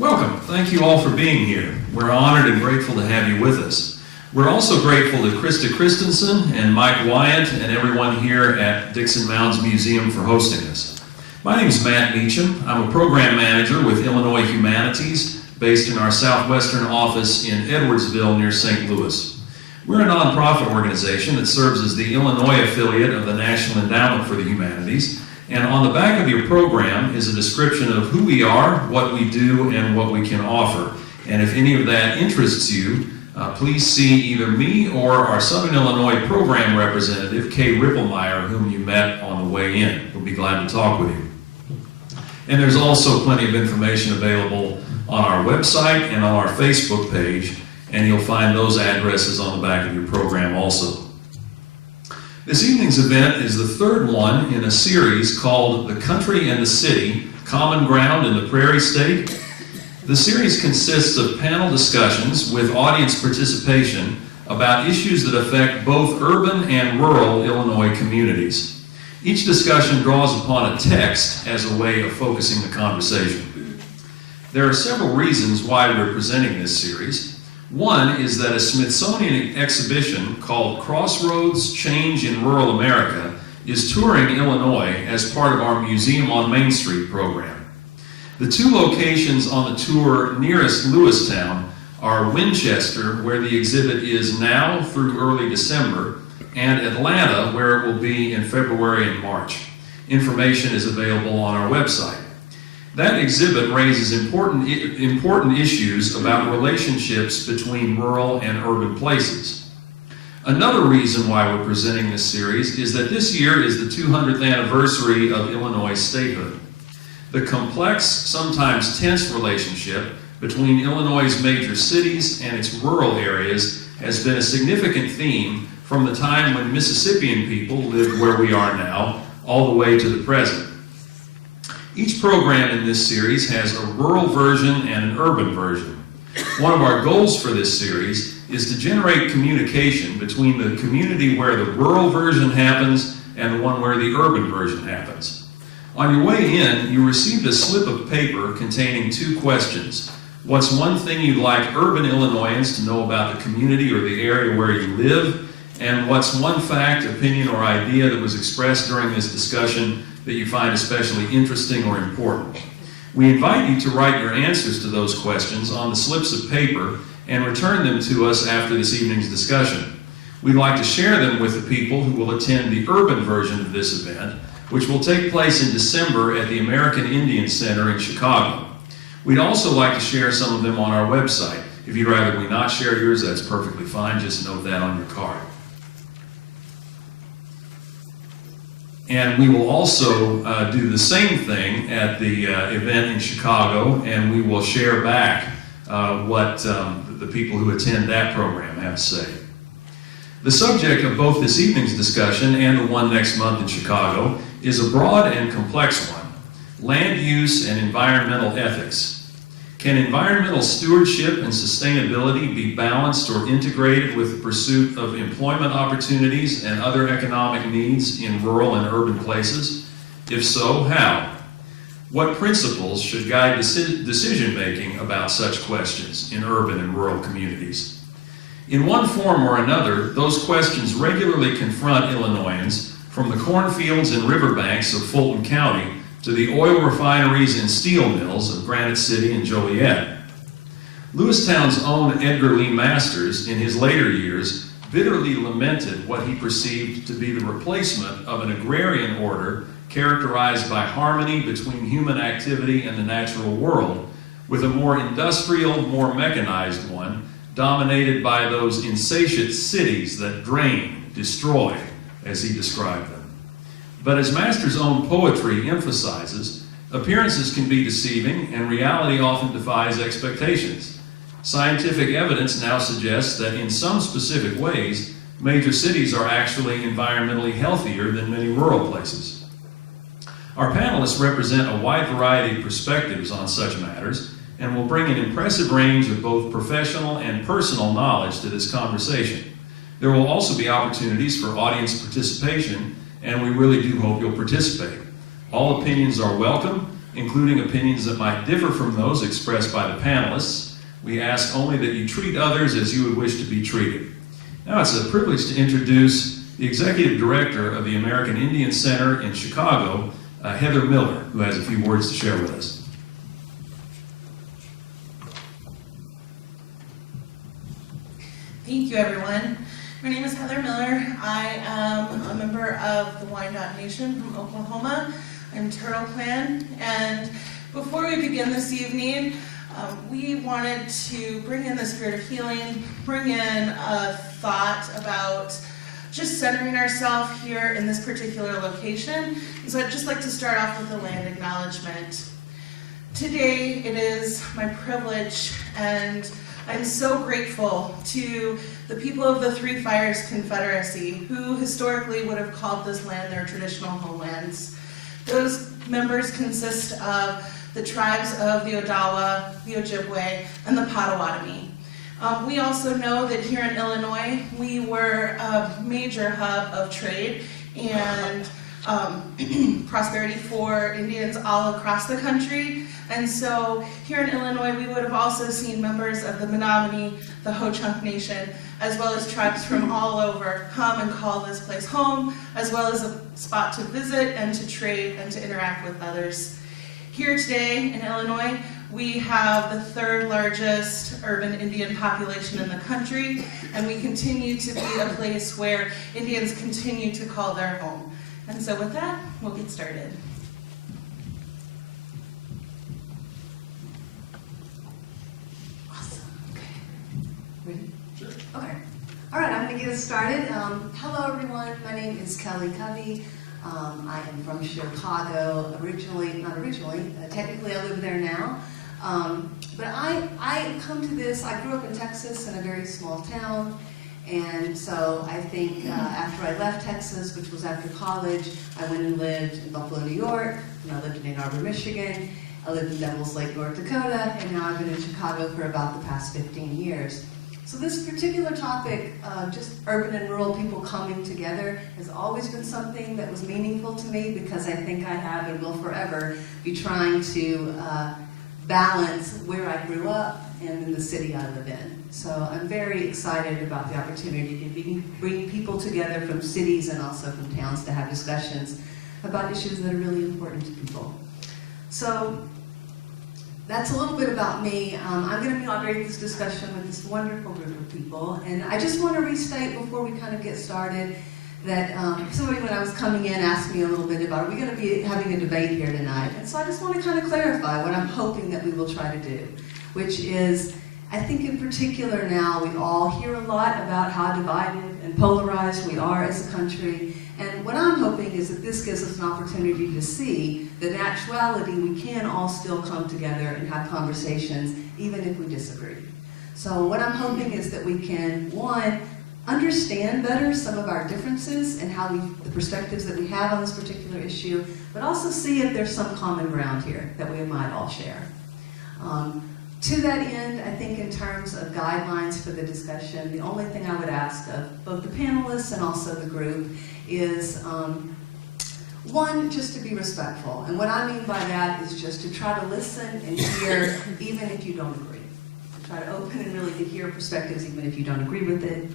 Welcome. Thank you all for being here. We're honored and grateful to have you with us. We're also grateful to Krista Christensen and Mike Wyatt and everyone here at Dickson Mounds Museum for hosting us. My name is Matt Meacham. I'm a program manager with Illinois Humanities based in our southwestern office in Edwardsville near St. Louis. We're a nonprofit organization that serves as the Illinois affiliate of the National Endowment for the Humanities. And on the back of your program is a description of who we are, what we do, and what we can offer. And if any of that interests you, please see either me or our Southern Illinois program representative, Kay Ripplemeyer, whom you met on the way in. We'll be glad to talk with you. And there's also plenty of information available on our website and on our Facebook page, and you'll find those addresses on the back of your program also. This evening's event is the third one in a series called The Country and the City, Common Ground in the Prairie State. The series consists of panel discussions with audience participation about issues that affect both urban and rural Illinois communities. Each discussion draws upon a text as a way of focusing the conversation. There are several reasons why we're presenting this series. One is that a Smithsonian exhibition called Crossroads: Change in Rural America is touring Illinois as part of our Museum on Main Street program. The two locations on the tour nearest Lewistown are Winchester, where the exhibit is now through early December, and Atlanta, where it will be in February and March. Information is available on our website. That exhibit raises important issues about relationships between rural and urban places. Another reason why we're presenting this series is that this year is the 200th anniversary of Illinois statehood. The complex, sometimes tense relationship between Illinois' major cities and its rural areas has been a significant theme from the time when Mississippian people lived where we are now, all the way to the present. Each program in this series has a rural version and an urban version. One of our goals for this series is to generate communication between the community where the rural version happens and the one where the urban version happens. On your way in, you received a slip of paper containing two questions. What's one thing you'd like urban Illinoisans to know about the community or the area where you live? And what's one fact, opinion, or idea that was expressed during this discussion that you find especially interesting or important? We invite you to write your answers to those questions on the slips of paper and return them to us after this evening's discussion. We'd like to share them with the people who will attend the urban version of this event, which will take place in December at the American Indian Center in Chicago. We'd also like to share some of them on our website. If you'd rather we not share yours, that's perfectly fine. Just note that on your card. And we will also do the same thing at the event in Chicago, and we will share back what the people who attend that program have to say. The subject of both this evening's discussion and the one next month in Chicago is a broad and complex one: land use and environmental ethics. Can environmental stewardship and sustainability be balanced or integrated with the pursuit of employment opportunities and other economic needs in rural and urban places? If so, how? What principles should guide decision-making about such questions in urban and rural communities? In one form or another, those questions regularly confront Illinoisans, from the cornfields and riverbanks of Fulton County to the oil refineries and steel mills of Granite City and Joliet. Lewistown's own Edgar Lee Masters, in his later years, bitterly lamented what he perceived to be the replacement of an agrarian order characterized by harmony between human activity and the natural world, with a more industrial, more mechanized one, dominated by those insatiate cities that drain, destroy, as he described them. But as Masters' own poetry emphasizes, appearances can be deceiving and reality often defies expectations. Scientific evidence now suggests that in some specific ways, major cities are actually environmentally healthier than many rural places. Our panelists represent a wide variety of perspectives on such matters and will bring an impressive range of both professional and personal knowledge to this conversation. There will also be opportunities for audience participation, and we really do hope you'll participate. All opinions are welcome. including opinions that might differ from those expressed by the panelists. We ask only that you treat others as you would wish to be treated. Now it's a privilege to introduce the Executive Director of the American Indian Center in Chicago, Heather Miller, who has a few words to share with us. Thank you, everyone. My name is Heather Miller. I am a member of the Wyandotte Nation from Oklahoma. I'm Turtle Clan, and before we begin this evening, we wanted to bring in the spirit of healing, bring in a thought about just centering ourselves here in this particular location. And so I'd just like to start off with a land acknowledgement. Today, it is my privilege, and I'm so grateful to the people of the Three Fires Confederacy, who historically would have called this land their traditional homelands. Those members consist of the tribes of the Odawa, the Ojibwe, and the Potawatomi. We also know that here in Illinois, we were a major hub of trade and prosperity for Indians all across the country. And so here in Illinois, we would have also seen members of the Menominee, the Ho-Chunk Nation, as well as tribes from all over come and call this place home, as well as a spot to visit and to trade and to interact with others. Here today in Illinois, we have the third largest urban Indian population in the country, and we continue to be a place where Indians continue to call their home. And so with that, we'll get started. Awesome. Okay. Ready? Sure. Okay. All right, I'm going to get us started. Hello, everyone. My name is Kelly Covey. I am from Chicago, technically I live there now. But I come to this, I grew up in Texas in a very small town. And so I think after I left Texas, which was after college, I went and lived in Buffalo, New York, and I lived in Ann Arbor, Michigan. I lived in Devils Lake, North Dakota, and now I've been in Chicago for about the past 15 years. So this particular topic, just urban and rural people coming together, has always been something that was meaningful to me because I think I have and will forever be trying to balance where I grew up and in the city I live in. So I'm very excited about the opportunity to bring people together from cities and also from towns to have discussions about issues that are really important to people. So that's a little bit about me. I'm going to moderate this discussion with this wonderful group of people. And I just want to restate before we kind of get started that somebody when I was coming in asked me a little bit about, are we going to be having a debate here tonight? And so I just want to kind of clarify what I'm hoping that we will try to do, which is, I think in particular now we all hear a lot about how divided and polarized we are as a country. And what I'm hoping is that this gives us an opportunity to see that in actuality we can all still come together and have conversations even if we disagree. So what I'm hoping is that we can, one, understand better some of our differences and how the perspectives that we have on this particular issue, but also see if there's some common ground here that we might all share. To that end, I think in terms of guidelines for the discussion, the only thing I would ask of both the panelists and also the group is, one, just to be respectful. And what I mean by that is just to try to listen and hear even if you don't agree. To try to open and really to hear perspectives even if you don't agree with it.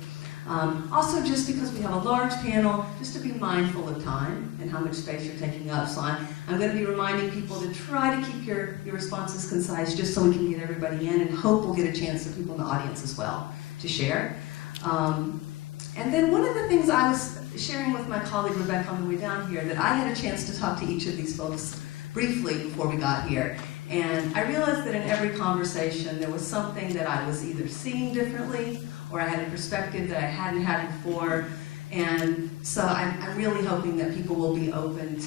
Also, just because we have a large panel, just to be mindful of time and how much space you're taking up. So I'm going to be reminding people to try to keep your responses concise just so we can get everybody in, and hope we'll get a chance for people in the audience as well to share. And then one of the things I was sharing with my colleague Rebecca on the way down here, that I had a chance to talk to each of these folks briefly before we got here. And I realized that in every conversation there was something that I was either seeing differently or I had a perspective that I hadn't had before. And so I'm really hoping that people will be open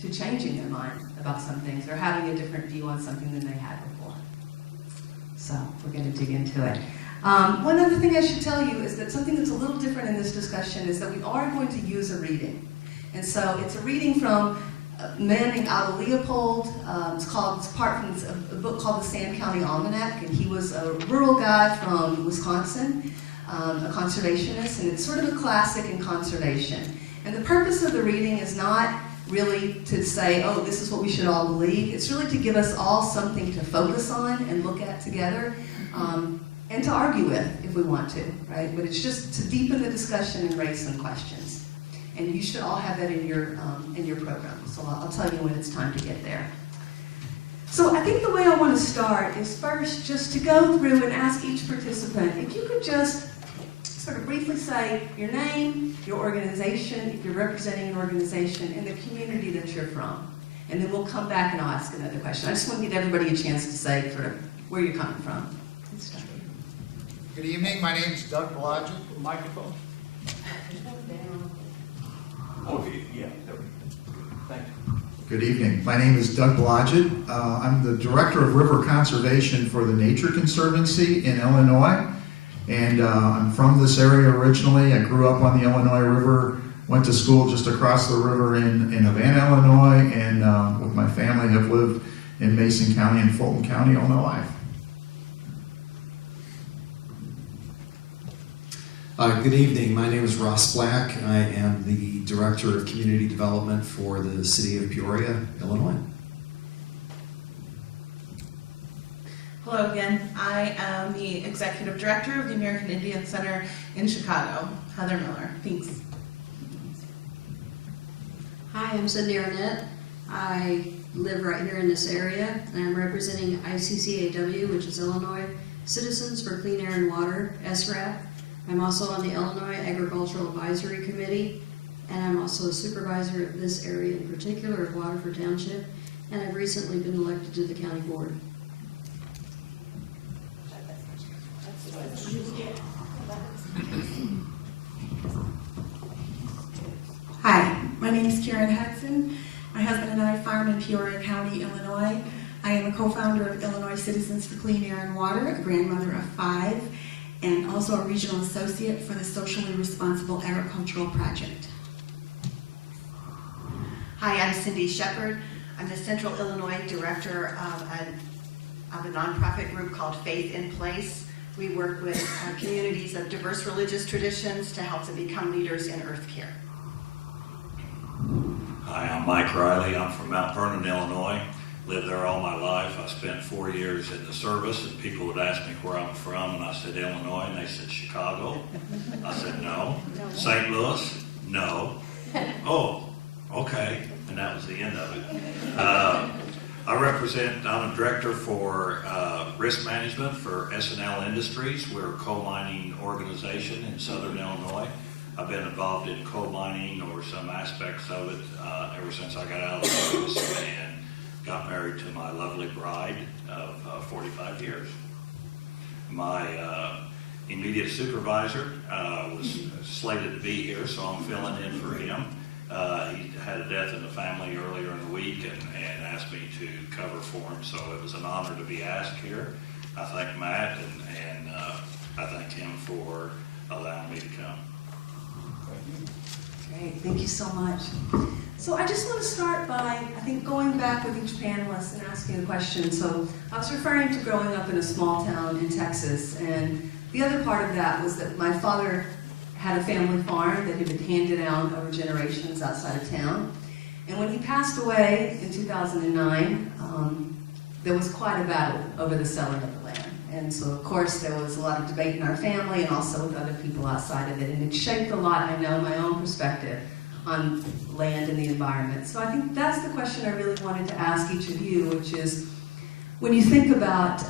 to changing their mind about some things or having a different view on something than they had before. So we're going to dig into it. One other thing I should tell you is that something that's a little different in this discussion is that we are going to use a reading. And so it's a reading from a man named Leopold. It's part from a book called the Sand County Almanac, and he was a rural guy from Wisconsin, a conservationist, and it's sort of a classic in conservation. And the purpose of the reading is not really to say, oh, this is what we should all believe. It's really to give us all something to focus on and look at together, and to argue with if we want to, right? But it's just to deepen the discussion and raise some questions. And you should all have that in your program. So I'll tell you when it's time to get there. So I think the way I want to start is first just to go through and ask each participant, if you could just sort of briefly say your name, your organization, if you're representing an organization, and the community that you're from. And then we'll come back and I'll ask another question. I just want to give everybody a chance to say sort of where you're coming from. Good evening. My name is Doug Blodgett. Microphone. Oh, yeah, there we go. Thank you. Good evening. My name is Doug Blodgett. I'm the Director of River Conservation for the Nature Conservancy in Illinois. And I'm from this area originally. I grew up on the Illinois River, went to school just across the river in Havana, Illinois, and with my family have lived in Mason County and Fulton County all my life. Good evening. My name is Ross Black. I am the Director of Community Development for the City of Peoria, Illinois. Hello again. I am the Executive Director of the American Indian Center in Chicago, Heather Miller. Thanks. Hi, I'm Cindy Arnett. I live right here in this area, and I'm representing ICCAW, which is Illinois Citizens for Clean Air and Water, SRAP. I'm also on the Illinois Agricultural Advisory Committee, and I'm also a supervisor of this area in particular of Waterford Township, and I've recently been elected to the county board. Hi, my name is Karen Hudson. My husband and I farm in Peoria County, Illinois. I am a co-founder of Illinois Citizens for Clean Air and Water, a grandmother of 5, and also a regional associate for the Socially Responsible Agricultural Project. Hi, I'm Cindy Shepard. I'm the Central Illinois Director of a nonprofit group called Faith in Place. We work with communities of diverse religious traditions to help them become leaders in earth care. Hi, I'm Mike Riley. I'm from Mount Vernon, Illinois. Lived there all my life. I spent 4 years in the service, and people would ask me where I'm from, and I said Illinois, and they said Chicago. I said no. St. Louis? No. Oh, okay. And that was the end of it. I'm a director for risk management for S&L Industries. We're a coal mining organization in southern Illinois. I've been involved in coal mining or some aspects of it ever since I got out of the service and got married to my lovely bride of 45 years. My immediate supervisor was slated to be here, so I'm filling in for him. He had a death in the family earlier in the week and asked me to cover for him, so it was an honor to be asked here. I thank Matt and I thank him for allowing me to come. Great, thank you so much. So I just want to start by, I think, going back with each panelist and asking a question. So I was referring to growing up in a small town in Texas, and the other part of that was that my father had a family farm that had been handed down over generations outside of town. And when he passed away in 2009, there was quite a battle over the selling of the land. And so, of course, there was a lot of debate in our family and also with other people outside of it. And it shaped a lot, I know, my own perspective on land and the environment. So I think that's the question I really wanted to ask each of you, which is, when you think about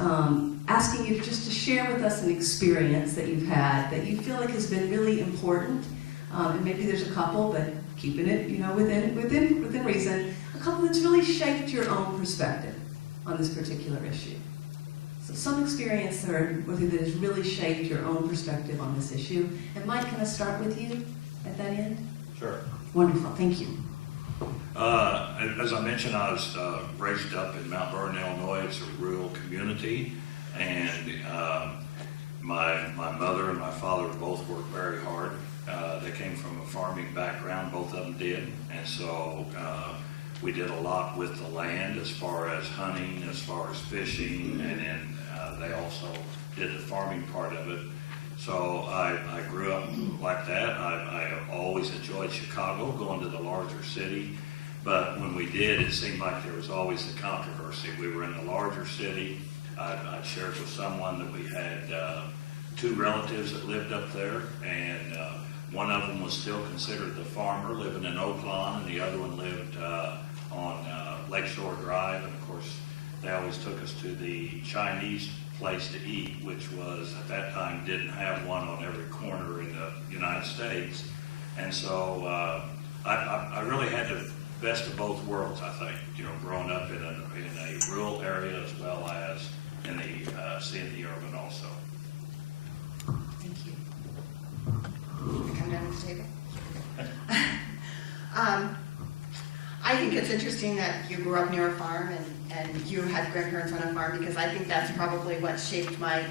asking you just to share with us an experience that you've had that you feel like has been really important, and maybe there's a couple, but keeping it, within reason, a couple that's really shaped your own perspective on this particular issue. So some experience that has really shaped your own perspective on this issue. And Mike, can I start with you at that end? Sure. Wonderful, thank you. As I mentioned, I was raised up in Mount Vernon, Illinois. It's a rural community, and my mother and my father both worked very hard. They came from a farming background, both of them did, and so we did a lot with the land as far as hunting, as far as fishing, and then they also did the farming part of it. So I grew up like that. I always enjoyed Chicago, going to the larger city. But when we did, it seemed like there was always a controversy. We were in the larger city. I shared with someone that we had 2 relatives that lived up there, and one of them was still considered the farmer living in Oaklawn, and the other one lived on Lakeshore Drive. And of course, they always took us to the Chinese place to eat, which was at that time didn't have one on every corner in the United States. And so I really had the best of both worlds, I think, growing up in a rural area as well as in the seeing the urban also. Thank you. Come down to the table. I think it's interesting that you grew up near a farm and you had grandparents on a farm, because I think that's probably what shaped my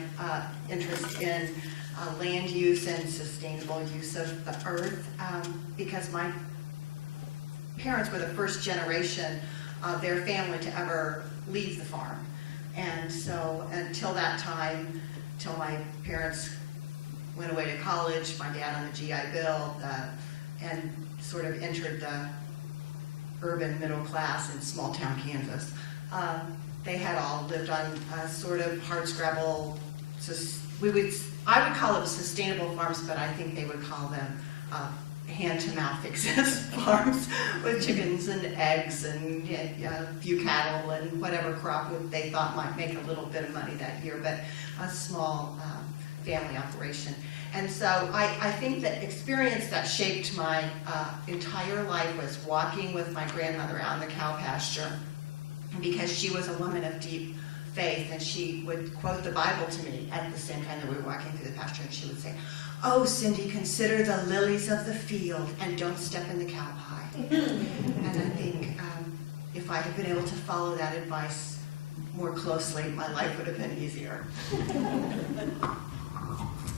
interest in land use and sustainable use of the earth, because my parents were the first generation of their family to ever leave the farm. And so until that time, till my parents went away to college, my dad on the GI Bill, and sort of entered the urban middle class in small town Kansas, they had all lived on sort of hardscrabble, I would call them sustainable farms, but I think they would call them hand-to-mouth access farms with chickens and eggs and a few cattle and whatever crop they thought might make a little bit of money that year, but a small family operation. And so I think the experience that shaped my entire life was walking with my grandmother out in the cow pasture, because she was a woman of deep faith, and she would quote the Bible to me at the same time that we were walking through the pasture, and she would say, "Oh, Cindy, consider the lilies of the field and don't step in the cow pie." And I think if I had been able to follow that advice more closely, my life would have been easier.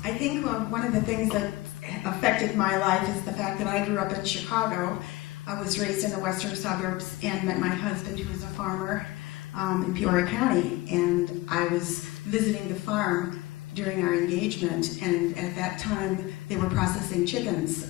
I think one of the things that affected my life is the fact that I grew up in Chicago. I was raised in the western suburbs and met my husband, who was a farmer in Peoria County, and I was visiting the farm during our engagement, and at that time they were processing chickens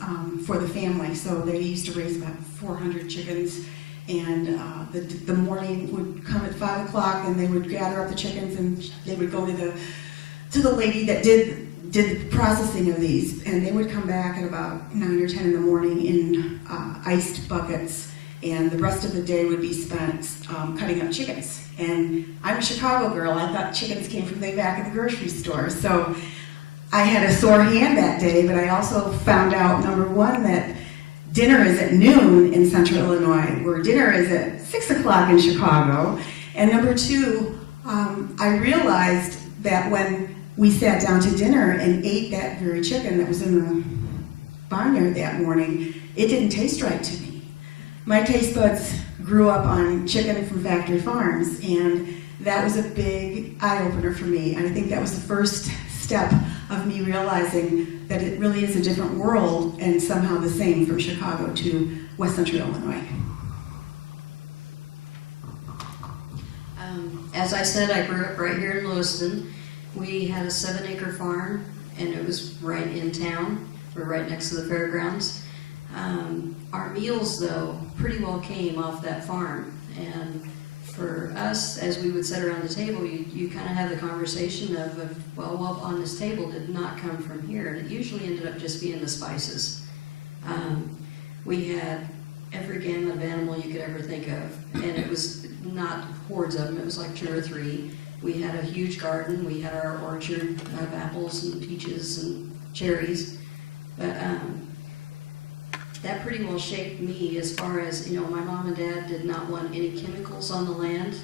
for the family. So they used to raise about 400 chickens, and the morning would come at 5 o'clock, and they would gather up the chickens, and they would go to the lady that did the processing of these, and they would come back at about 9 or 10 in the morning in iced buckets, and the rest of the day would be spent cutting up chickens. And I'm a Chicago girl. I thought chickens came from the back of the grocery store. So I had a sore hand that day, but I also found out, number one, that dinner is at noon in central Illinois, where dinner is at 6 o'clock in Chicago. And number two, I realized that when we sat down to dinner and ate that very chicken that was in the barnyard that morning, it didn't taste right to me. My taste buds grew up on chicken from factory farms, and that was a big eye-opener for me. And I think that was the first step of me realizing that it really is a different world, and somehow the same from Chicago to West Central Illinois. As I said, I grew up right here in Lewiston. We had a 7-acre farm, and it was right in town. We're right next to the fairgrounds. Our meals, though, pretty well came off that farm. And for us, as we would sit around the table, you kind of have the conversation of well, on this table did not come from here. And it usually ended up just being the spices. We had every gamut of animal you could ever think of. And it was not hordes of them. It was like 2 or 3. We had a huge garden. We had our orchard of apples and peaches and cherries. But that pretty well shaped me as far as, my mom and dad did not want any chemicals on the land,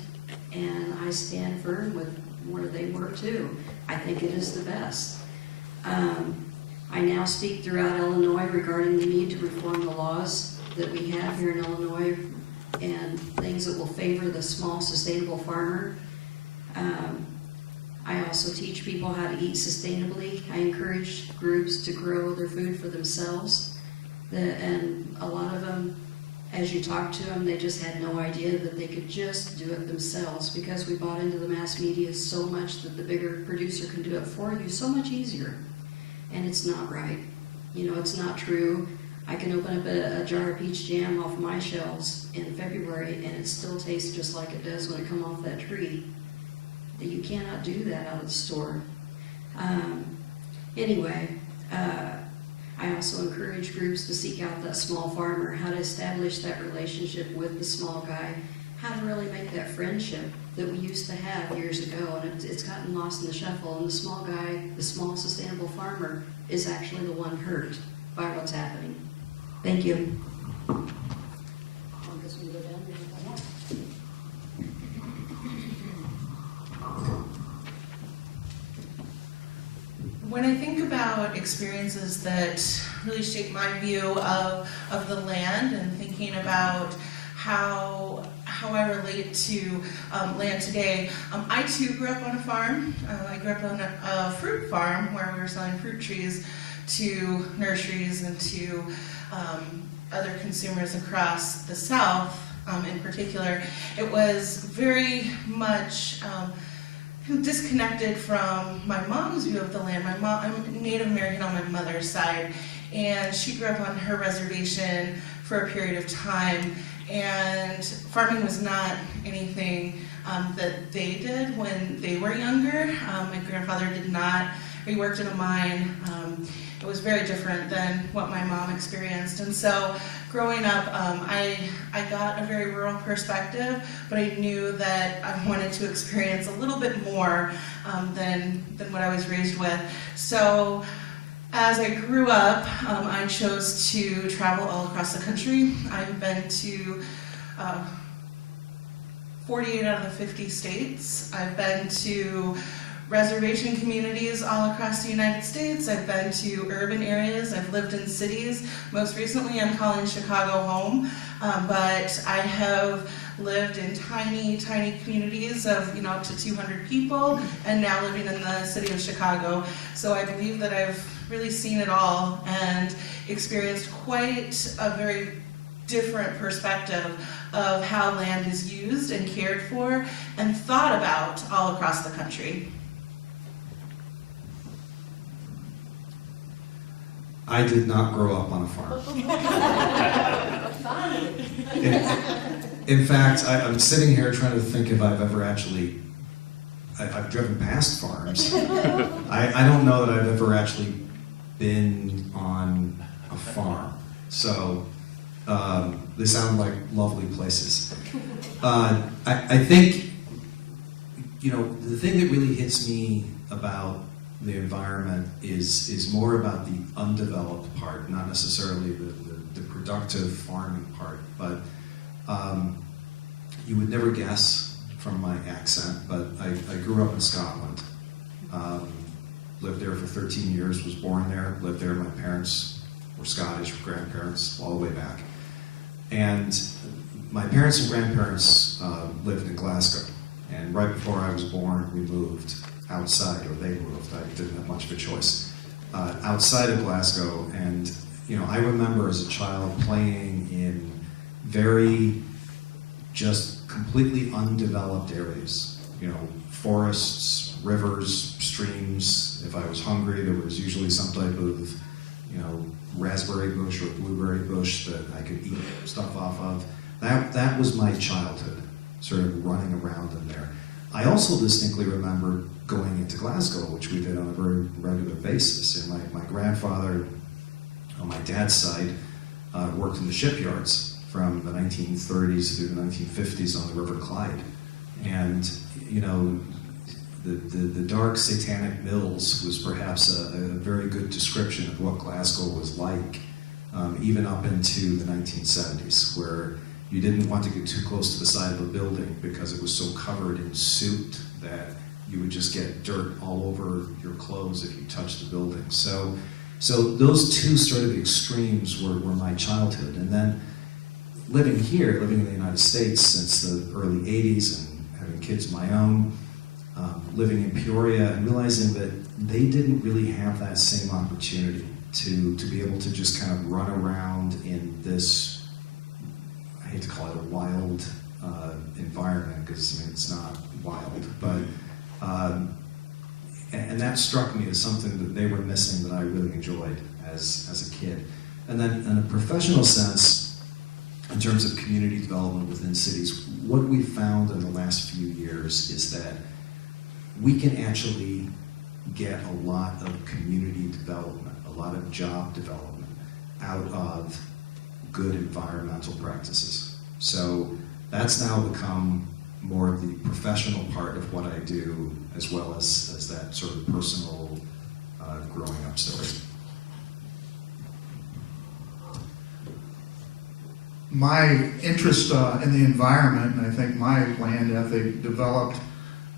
and I stand firm with where they were too. I think it is the best. I now speak throughout Illinois regarding the need to reform the laws that we have here in Illinois and things that will favor the small sustainable farmer. I also teach people how to eat sustainably. I encourage groups to grow their food for themselves. And a lot of them, as you talk to them, they just had no idea that they could just do it themselves, because we bought into the mass media so much that the bigger producer can do it for you so much easier. And it's not right. It's not true. I can open up a jar of peach jam off my shelves in February and it still tastes just like it does when it comes off that tree. You cannot do that out of the store. Anyway, I also encourage groups to seek out that small farmer, how to establish that relationship with the small guy, how to really make that friendship that we used to have years ago, and it's gotten lost in the shuffle, and the small guy, the small sustainable farmer, is actually the one hurt by what's happening. Thank you. I guess we go down there. When I think about experiences that really shape my view of the land and thinking about how I relate to land today, I too grew up on a farm. I grew up on a fruit farm where we were selling fruit trees to nurseries and to other consumers across the South in particular. It was very much disconnected from my mom's view of the land. I'm Native American on my mother's side, and she grew up on her reservation for a period of time, and farming was not anything that they did when they were younger. My grandfather did not. He worked in a mine. It was very different than what my mom experienced, and so growing up, I got a very rural perspective, but I knew that I wanted to experience a little bit more than what I was raised with. So as I grew up, I chose to travel all across the country. I've been to 48 out of the 50 states. I've been to reservation communities all across the United States. I've been to urban areas. I've lived in cities. Most recently, I'm calling Chicago home, but I have lived in tiny communities of up to 200 people, and now living in the city of Chicago. So I believe that I've really seen it all and experienced quite a very different perspective of how land is used and cared for and thought about all across the country. I did not grow up on a farm. In fact, I'm sitting here trying to think if I've ever actually, I've driven past farms. I don't know that I've ever actually been on a farm. So they sound like lovely places. I think, the thing that really hits me about the environment is more about the undeveloped part, not necessarily the productive farming part. But you would never guess from my accent, but I grew up in Scotland. Lived there for 13 years, was born there, lived there. My parents were Scottish, grandparents, all the way back. And my parents and grandparents lived in Glasgow. And right before I was born, we moved outside, or they moved. I didn't have much of a choice. Outside of Glasgow, and I remember as a child playing in very just completely undeveloped areas. Forests, rivers, streams. If I was hungry, there was usually some type of raspberry bush or blueberry bush that I could eat stuff off of. That was my childhood, sort of running around in there. I also distinctly remember going into Glasgow, which we did on a very regular basis. And my grandfather, on my dad's side, worked in the shipyards from the 1930s through the 1950s on the River Clyde. And, the dark satanic mills was perhaps a very good description of what Glasgow was like, even up into the 1970s, where you didn't want to get too close to the side of a building because it was so covered in soot that you would just get dirt all over your clothes if you touched the building. So those two sort of extremes were my childhood. And then living in the United States since the early 80s and having kids of my own, living in Peoria and realizing that they didn't really have that same opportunity to be able to just kind of run around in this, I hate to call it a wild environment, because it's not wild, but and that struck me as something that they were missing that I really enjoyed as a kid. And then in a professional sense, in terms of community development within cities, what we've found in the last few years is that we can actually get a lot of community development, a lot of job development out of good environmental practices. So that's now become more of the professional part of what I do, as well as that sort of personal growing up story. My interest in the environment, and I think my land ethic, developed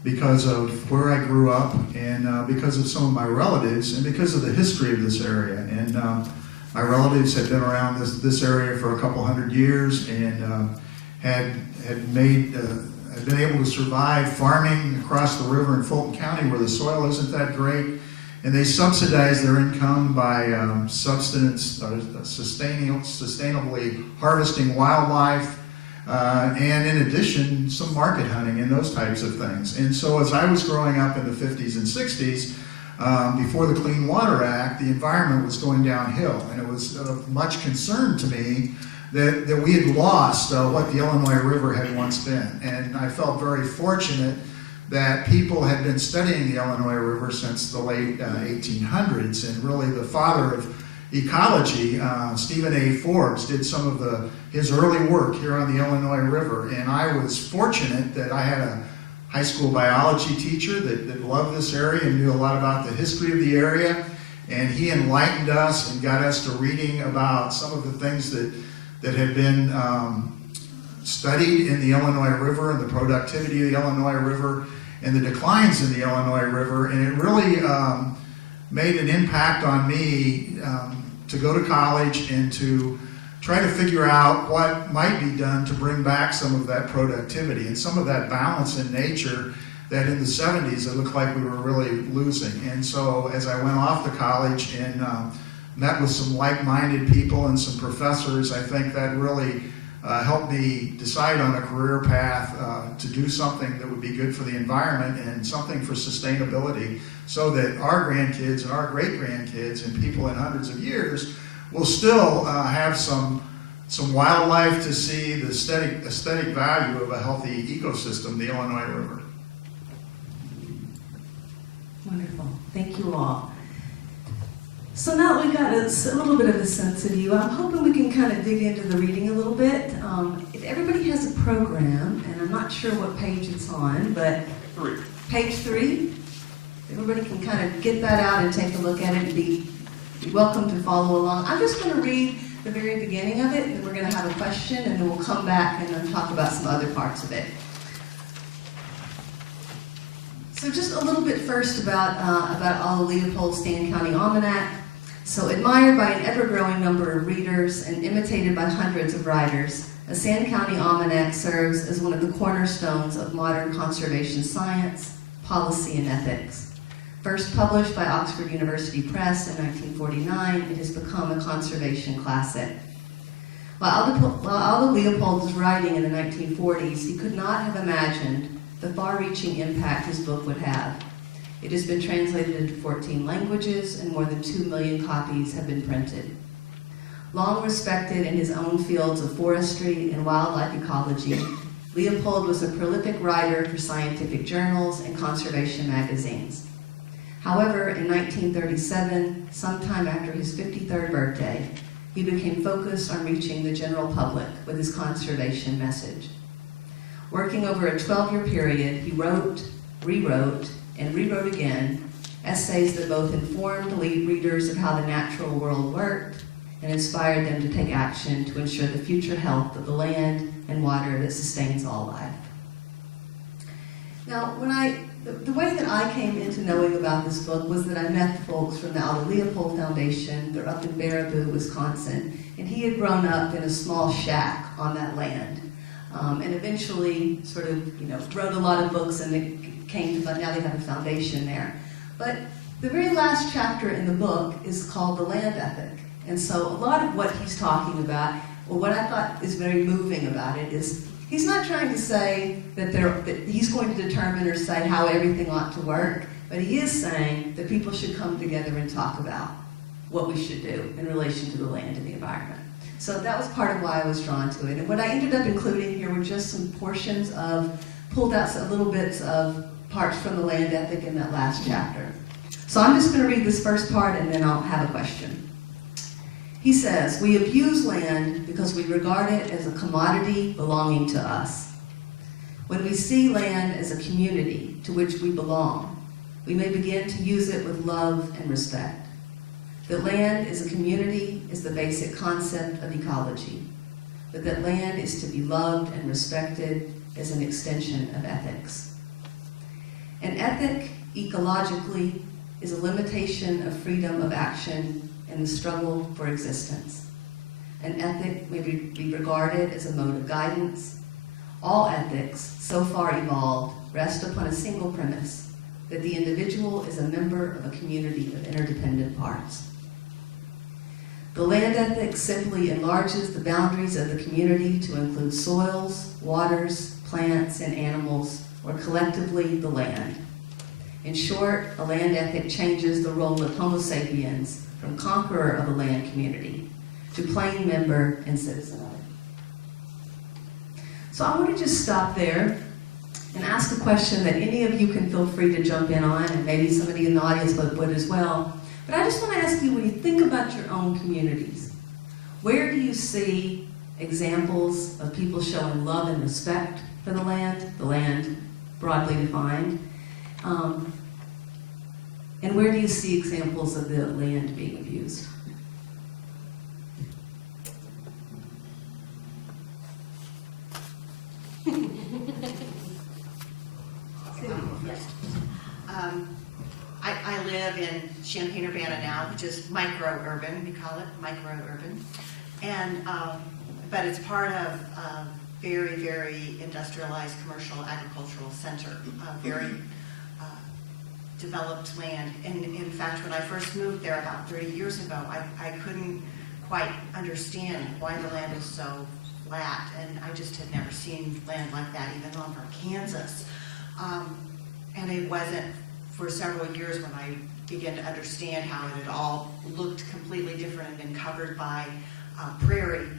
because of where I grew up and because of some of my relatives and because of the history of this area. And my relatives had been around this area for a couple hundred years and had been able to survive farming across the river in Fulton County where the soil isn't that great. And they subsidize their income by sustainably harvesting wildlife, and in addition, some market hunting and those types of things. And so as I was growing up in the 50s and 60s, before the Clean Water Act, the environment was going downhill. And it was of much concern to me that we had lost what the Illinois River had once been. And I felt very fortunate that people had been studying the Illinois River since the late 1800s, and really the father of ecology, Stephen A. Forbes, did some of his early work here on the Illinois River, and I was fortunate that I had a high school biology teacher that loved this area and knew a lot about the history of the area, and he enlightened us and got us to reading about some of the things that had been studied in the Illinois River and the productivity of the Illinois River and the declines in the Illinois River, and it really made an impact on me to go to college and to try to figure out what might be done to bring back some of that productivity and some of that balance in nature that in the 70s it looked like we were really losing. And so as I went off to college and met with some like-minded people and some professors, I think that really helped me decide on a career path to do something that would be good for the environment and something for sustainability so that our grandkids and our great-grandkids and people in hundreds of years will still have some wildlife to see, the aesthetic value of a healthy ecosystem, the Illinois River. Wonderful. Thank you all. So now we got a little bit of a sense of you. I'm hoping we can kind of dig into the reading a little bit. If everybody has a program, and I'm not sure what page it's on, but page 3, everybody can kind of get that out and take a look at it and be welcome to follow along. I'm just going to read the very beginning of it, and we're going to have a question, and then we'll come back and then talk about some other parts of it. So just a little bit first about all the Leopolds County Almanac. So admired by an ever-growing number of readers and imitated by hundreds of writers, a Sand County Almanac serves as one of the cornerstones of modern conservation science, policy, and ethics. First published by Oxford University Press in 1949, it has become a conservation classic. While Aldo Leopold was writing in the 1940s, he could not have imagined the far-reaching impact his book would have. It has been translated into 14 languages, and more than 2 million copies have been printed. Long respected in his own fields of forestry and wildlife ecology, Leopold was a prolific writer for scientific journals and conservation magazines. However, in 1937, sometime after his 53rd birthday, he became focused on reaching the general public with his conservation message. Working over a 12-year period, he wrote, rewrote, and rewrote again essays that both informed readers of how the natural world worked and inspired them to take action to ensure the future health of the land and water that sustains all life. Now, the way that I came into knowing about this book was that I met the folks from the Aldo Leopold Foundation. They're up in Baraboo, Wisconsin, and he had grown up in a small shack on that land. And eventually sort of, wrote a lot of books, and it came to, now they have a foundation there. But the very last chapter in the book is called The Land Ethic. And so a lot of what he's talking about, or what I thought is very moving about it, is he's not trying to say that he's going to determine or say how everything ought to work, but he is saying that people should come together and talk about what we should do in relation to the land and the environment. So that was part of why I was drawn to it. And what I ended up including here were just some portions of, pulled out some little bits of parts from the land ethic in that last chapter. So I'm just going to read this first part and then I'll have a question. He says, we abuse land because we regard it as a commodity belonging to us. When we see land as a community to which we belong, we may begin to use it with love and respect. That land is a community is the basic concept of ecology, but that land is to be loved and respected is an extension of ethics. An ethic, ecologically, is a limitation of freedom of action in the struggle for existence. An ethic may be regarded as a mode of guidance. All ethics, so far evolved, rest upon a single premise, that the individual is a member of a community of interdependent parts. The land ethic simply enlarges the boundaries of the community to include soils, waters, plants, and animals, or collectively the land. In short, a land ethic changes the role of Homo sapiens from conqueror of a land community to plain member and citizen of it. So I want to just stop there and ask a question that any of you can feel free to jump in on, and maybe somebody in the audience would as well. But I just want to ask you, when you think about your own communities, where do you see examples of people showing love and respect for the land broadly defined? And where do you see examples of the land being abused? I live in Champaign-Urbana now, which is micro-urban, we call it micro-urban. And, but it's part of a very, very industrialized commercial agricultural center, very developed land. And in fact, when I first moved there about 30 years ago, I couldn't quite understand why the land was so flat, and I just had never seen land like that, even over Kansas. And it wasn't for several years when I began to understand how it had all looked completely different and been covered by prairie,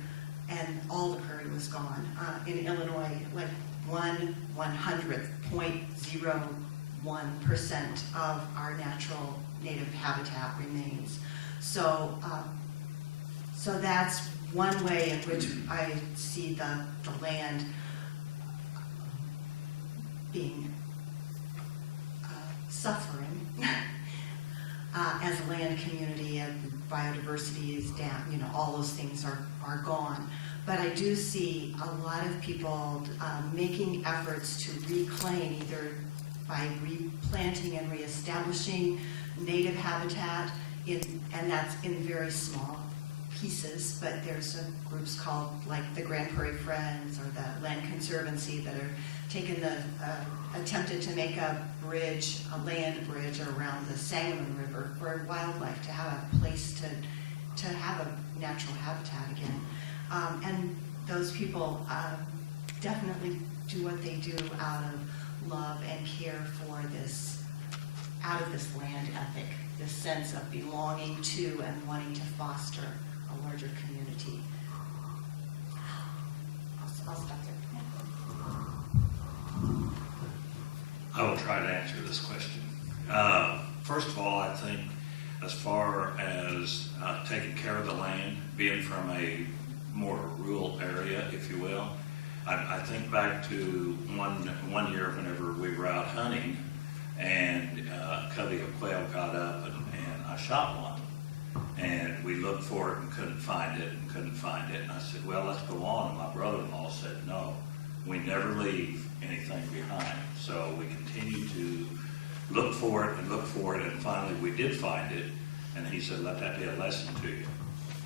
and all the prairie was gone. In Illinois, like 0.01% of our natural native habitat remains. So, so that's one way in which I see the land being suffering as a land community, and biodiversity is down, all those things are gone. But I do see a lot of people making efforts to reclaim, either by replanting and reestablishing native habitat, and that's in very small pieces, but there's groups called like the Grand Prairie Friends or the Land Conservancy that are taking attempted to make a bridge, a land bridge around the Sangamon River for wildlife to have a place to have a natural habitat again. And those people definitely do what they do out of love and care for this, out of this land ethic, this sense of belonging to and wanting to foster a larger community. I'll stop there. I will try to answer this question. First of all, I think as far as taking care of the land, being from a more rural area, if you will, I think back to one year whenever we were out hunting, and a covey of quail got up, and I shot one. And we looked for it and couldn't find it. And I said, well, let's go on. And my brother-in-law said, no, we never leave anything behind. So we continued to look for it, and finally we did find it. And he said, let that be a lesson to you.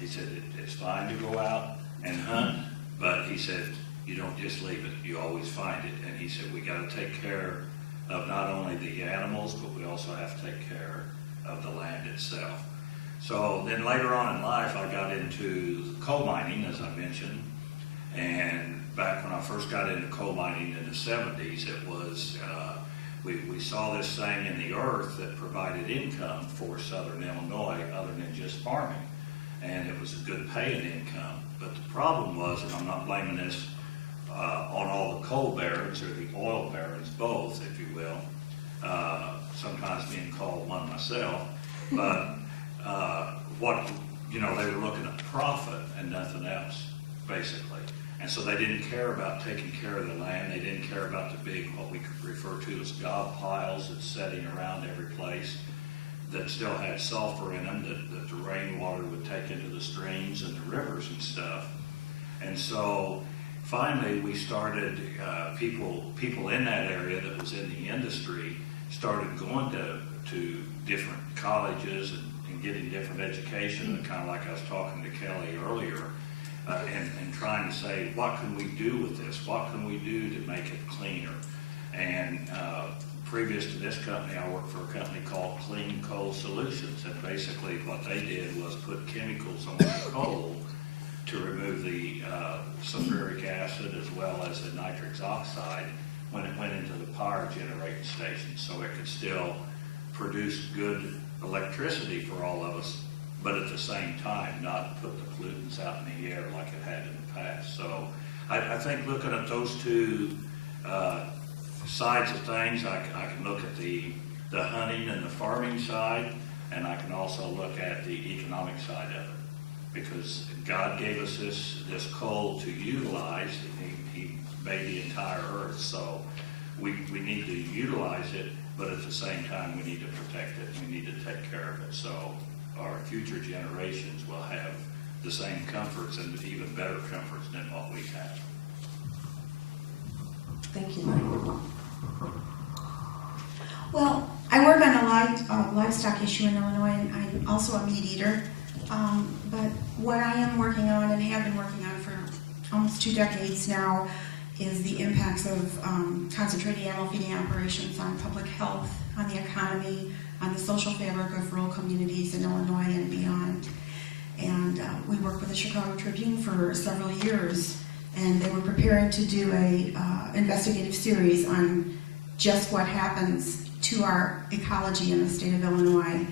He said, it's fine to go out and hunt, but he said, you don't just leave it, you always find it. And he said, we got to take care of not only the animals, but we also have to take care of the land itself. So then later on in life, I got into coal mining, as I mentioned. And back when I first got into coal mining in the 70s, it was we saw this thing in the earth that provided income for Southern Illinois other than just farming. And it was a good paying income. But the problem was, and I'm not blaming this on all the coal barons or the oil barons, both, if you will, sometimes being called one myself, but they were looking at profit and nothing else, basically. And so they didn't care about taking care of the land. They didn't care about the big, what we could refer to as gob piles that's setting around every place that still had sulfur in them that the rainwater would take into the streams and the rivers and stuff. And so finally we started, people in that area that was in the industry started going to different colleges and getting different education, kind of like I was talking to Kelly earlier, and trying to say, what can we do with this? What can we do to make it cleaner? And previous to this company, I worked for a company called Clean Coal Solutions, and basically what they did was put chemicals on the coal to remove the sulfuric acid as well as the nitrous oxide when it went into the power generating station, so it could still produce good electricity for all of us, but at the same time not put the pollutants out in the air like it had in the past. So I think looking at those two sides of things, I can look at the hunting and the farming side, and I can also look at the economic side of it, because God gave us this coal to utilize. He made the entire earth, so we need to utilize it, but at the same time we need to protect it. We need to take care of it, so our future generations will have the same comforts and even better comforts than what we have. Thank you, Mike. Well, I work on a livestock issue in Illinois, and I'm also a meat eater. But what I am working on and have been working on for almost 2 decades now is the impacts of concentrated animal feeding operations on public health, on the economy, on the social fabric of rural communities in Illinois and beyond. And we worked with the Chicago Tribune for several years, and they were preparing to do a investigative series on just what happens to our ecology in the state of Illinois.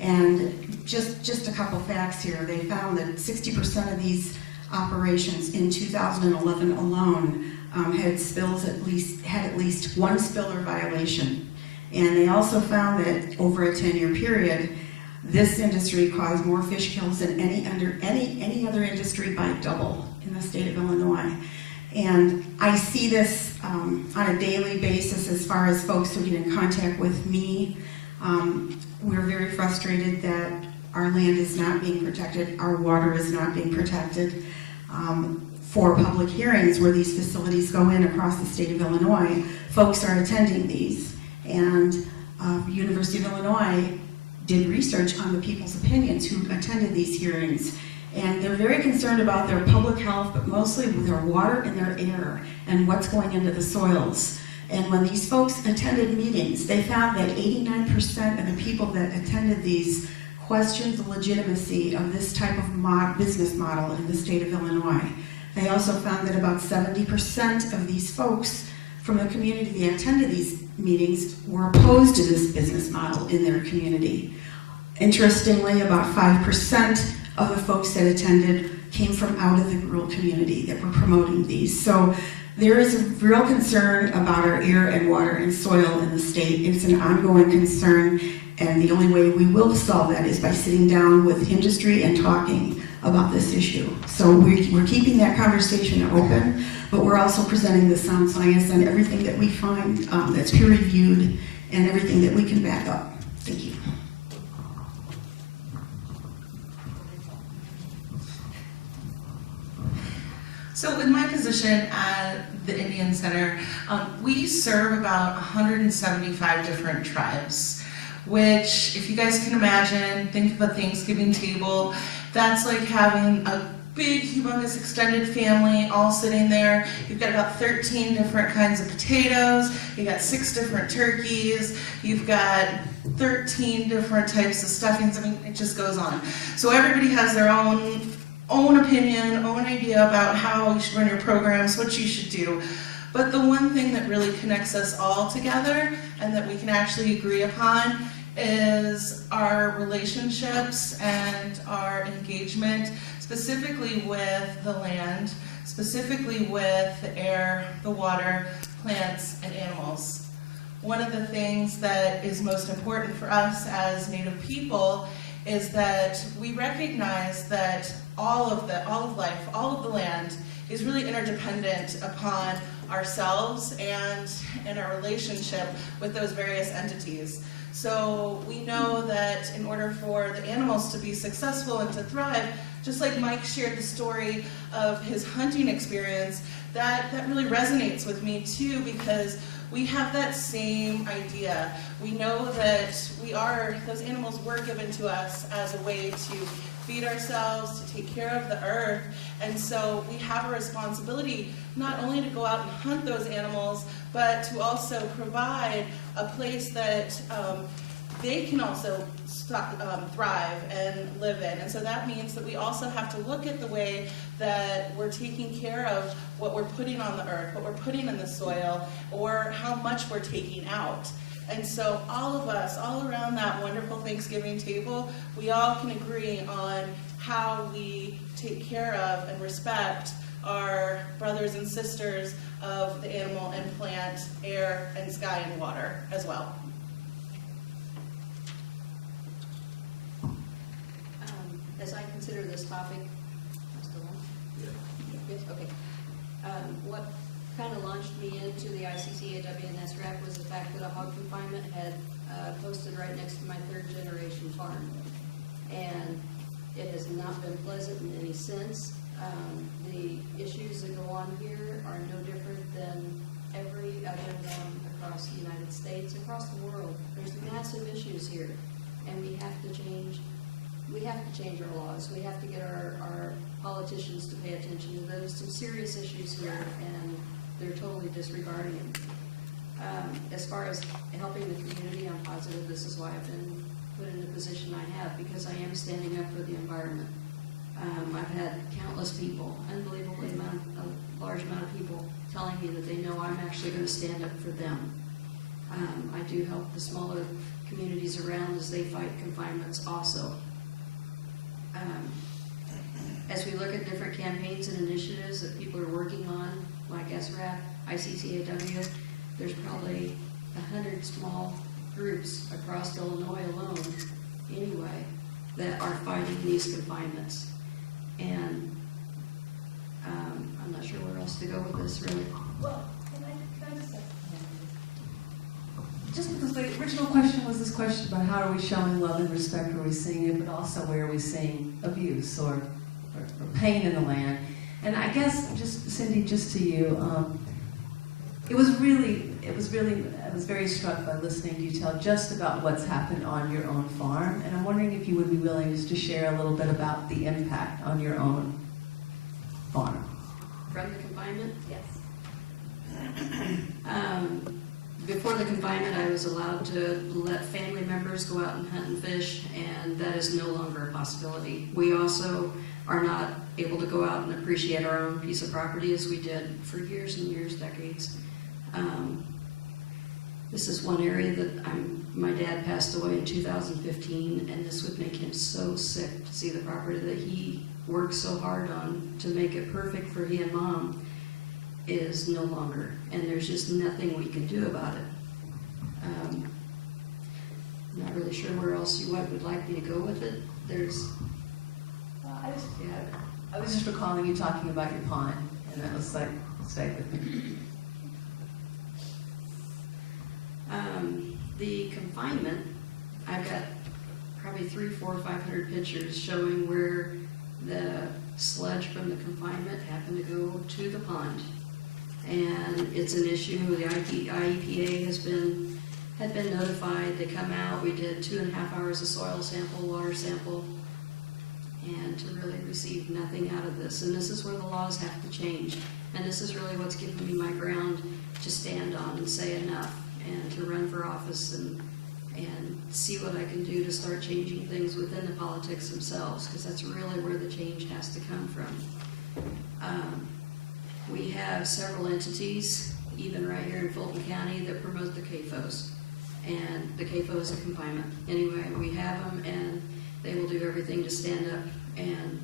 And just a couple facts here. They found that 60% of these operations in 2011 alone had at least one spill or violation. And they also found that over a 10-year period, this industry caused more fish kills than any other industry by double in the state of Illinois. And I see this on a daily basis as far as folks who get in contact with me. We're very frustrated that our land is not being protected, our water is not being protected. For public hearings where these facilities go in across the state of Illinois, folks are attending these. And University of Illinois did research on the people's opinions who attended these hearings. And they're very concerned about their public health, but mostly with their water and their air and what's going into the soils. And when these folks attended meetings, they found that 89% of the people that attended these questioned the legitimacy of this type of business model in the state of Illinois. They also found that about 70% of these folks from the community that attended these meetings were opposed to this business model in their community. Interestingly, about 5% of the folks that attended came from out of the rural community that were promoting these. So there is a real concern about our air and water and soil in the state. It's an ongoing concern, and the only way we will solve that is by sitting down with industry and talking about this issue. So we're keeping that conversation open, but we're also presenting the sound science and everything that we find that's peer-reviewed and everything that we can back up. Thank you. So in my position at the Indian Center, we serve about 175 different tribes, which, if you guys can imagine, think of a Thanksgiving table. That's like having a big, humongous extended family all sitting there. You've got about 13 different kinds of potatoes. You've got 6 different turkeys. You've got 13 different types of stuffings. I mean, it just goes on. So everybody has their own opinion, own idea about how you should run your programs, what you should do. But the one thing that really connects us all together and that we can actually agree upon is our relationships and our engagement, specifically with the land, specifically with the air, the water, plants, and animals. One of the things that is most important for us as Native people is that we recognize that all of life, all of the land is really interdependent upon ourselves and our relationship with those various entities. So we know that in order for the animals to be successful and to thrive, just like Mike shared the story of his hunting experience, that really resonates with me too, because we have that same idea. We know that those animals were given to us as a way to feed ourselves, to take care of the earth, and so we have a responsibility not only to go out and hunt those animals, but to also provide a place that they can also thrive and live in. And so that means that we also have to look at the way that we're taking care of what we're putting on the earth, what we're putting in the soil, or how much we're taking out. And so all of us, all around that wonderful Thanksgiving table, we all can agree on how we take care of and respect our brothers and sisters of the animal and plant, air, and sky and water as well. As I consider this topic, still on? Yes, okay. What kind of launched me into the ICCAW and SRAP was the fact that a hog confinement had posted right next to my third generation farm. And it has not been pleasant in any sense. The issues that go on here are no different than every other one across the United States, across the world. There's massive issues here, and we have to change our laws. We have to get our politicians to pay attention to those. Some serious issues here, and they're totally disregarding them. As far as helping the community, I'm positive this is why I've been put in the position I have, because I am standing up for the environment. I've had countless people, unbelievably a large amount of people, telling me that they know I'm actually going to stand up for them. I do help the smaller communities around as they fight confinements also. As we look at different campaigns and initiatives that people are working on, like SRAP, ICCAW, there's probably 100 small groups across Illinois alone, anyway, that are fighting these confinements. And I'm not sure where else to go with this, really. Well, can I just say, just because the original question was this question about how are we showing love and respect where we seeing it, but also where are we seeing abuse or pain in the land. And I guess, just Cindy, just to you, I was very struck by listening to you tell just about what's happened on your own farm, and I'm wondering if you would be willing just to share a little bit about the impact on your own farm. From the confinement? Yes. Before the confinement, I was allowed to let family members go out and hunt and fish, and that is no longer a possibility. We also are not able to go out and appreciate our own piece of property as we did for years and years, decades. This is one area that my dad passed away in 2015, and this would make him so sick to see the property that he worked so hard on to make it perfect for he and Mom is no longer, and there's just nothing we can do about it. I'm not really sure where else you would like me to go with it. I was just recalling you talking about your pond, and that was like, stayed with me. The confinement, I've got probably 300, 400, 500 pictures showing where the sludge from the confinement happened to go to the pond. And it's an issue. The IEPA had been notified. They come out. We did 2.5 hours of soil sample, water sample, and to really receive nothing out of this. And this is where the laws have to change. And this is really what's given me my ground to stand on and say enough, and to run for office and see what I can do to start changing things within the politics themselves, because that's really where the change has to come from. We have several entities even right here in Fulton County, that promote the CAFOs. And the CAFO is a confinement. Anyway, we have them, and they will do everything to stand up and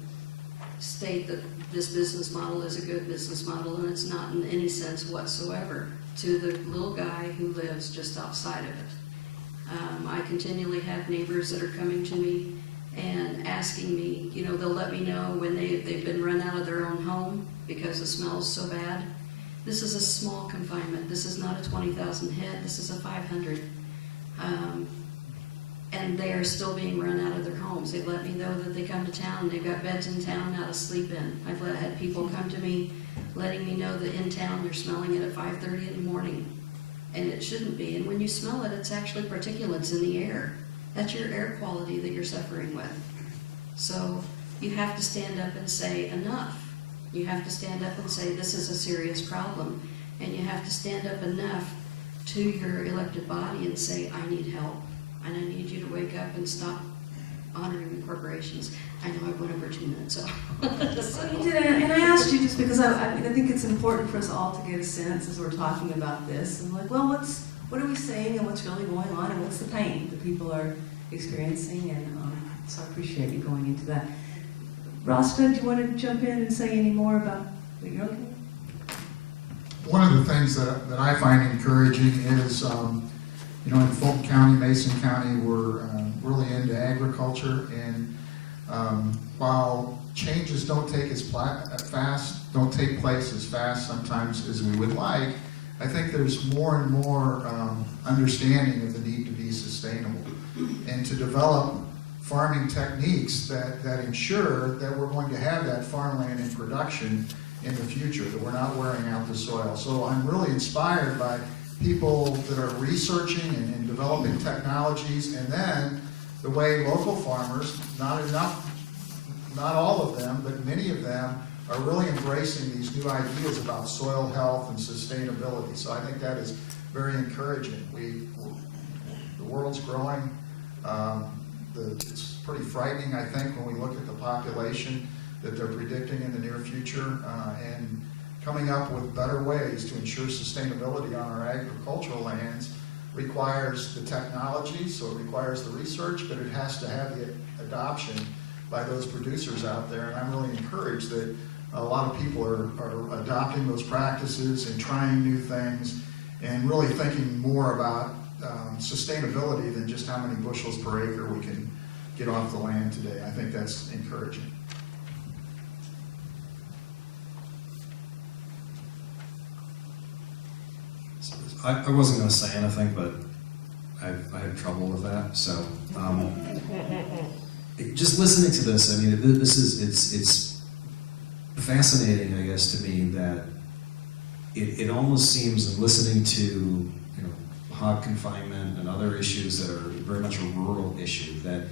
state that this business model is a good business model, and it's not in any sense whatsoever to the little guy who lives just outside of it. I continually have neighbors that are coming to me and asking me, you know, they'll let me know when they've been run out of their own home because the smell is so bad. This is a small confinement. This is not a 20,000 head. This is a 500. And they are still being run out of their homes. They let me know that they come to town. They've got beds in town now to sleep in. I've had people come to me letting me know that in town they're smelling it at 5:30 in the morning. And it shouldn't be. And when you smell it, it's actually particulates in the air. That's your air quality that you're suffering with. So you have to stand up and say enough. You have to stand up and say this is a serious problem. And you have to stand up enough to your elected body and say, I need help. And I need you to wake up and stop honoring the corporations. I know I went over 2 minutes, so. So you did, and I asked you just because I think it's important for us all to get a sense as we're talking about this. And like, well, what are we saying and what's really going on and what's the pain that people are experiencing? And so I appreciate you going into that. Rasta, do you want to jump in and say any more about what you're looking at? One of the things that I find encouraging is, you know, in Fulton County, Mason County, we're really into agriculture, and while changes don't take place as fast sometimes as we would like, I think there's more and more understanding of the need to be sustainable and to develop farming techniques that ensure that we're going to have that farmland in production in the future, that we're not wearing out the soil. So I'm really inspired by people that are researching and developing technologies, and then the way local farmers, not all of them, but many of them, are really embracing these new ideas about soil health and sustainability. So I think that is very encouraging. The world's growing. It's pretty frightening, I think, when we look at the population that they're predicting in the near future, and coming up with better ways to ensure sustainability on our agricultural lands requires the technology, so it requires the research, but it has to have the adoption by those producers out there. And I'm really encouraged that a lot of people are adopting those practices and trying new things and really thinking more about sustainability than just how many bushels per acre we can get off the land today. I think that's encouraging. I wasn't going to say anything, but I had trouble with that. So just listening to this, I mean, it's fascinating, I guess, to me that it almost seems, in listening to hog confinement and other issues that are very much a rural issue that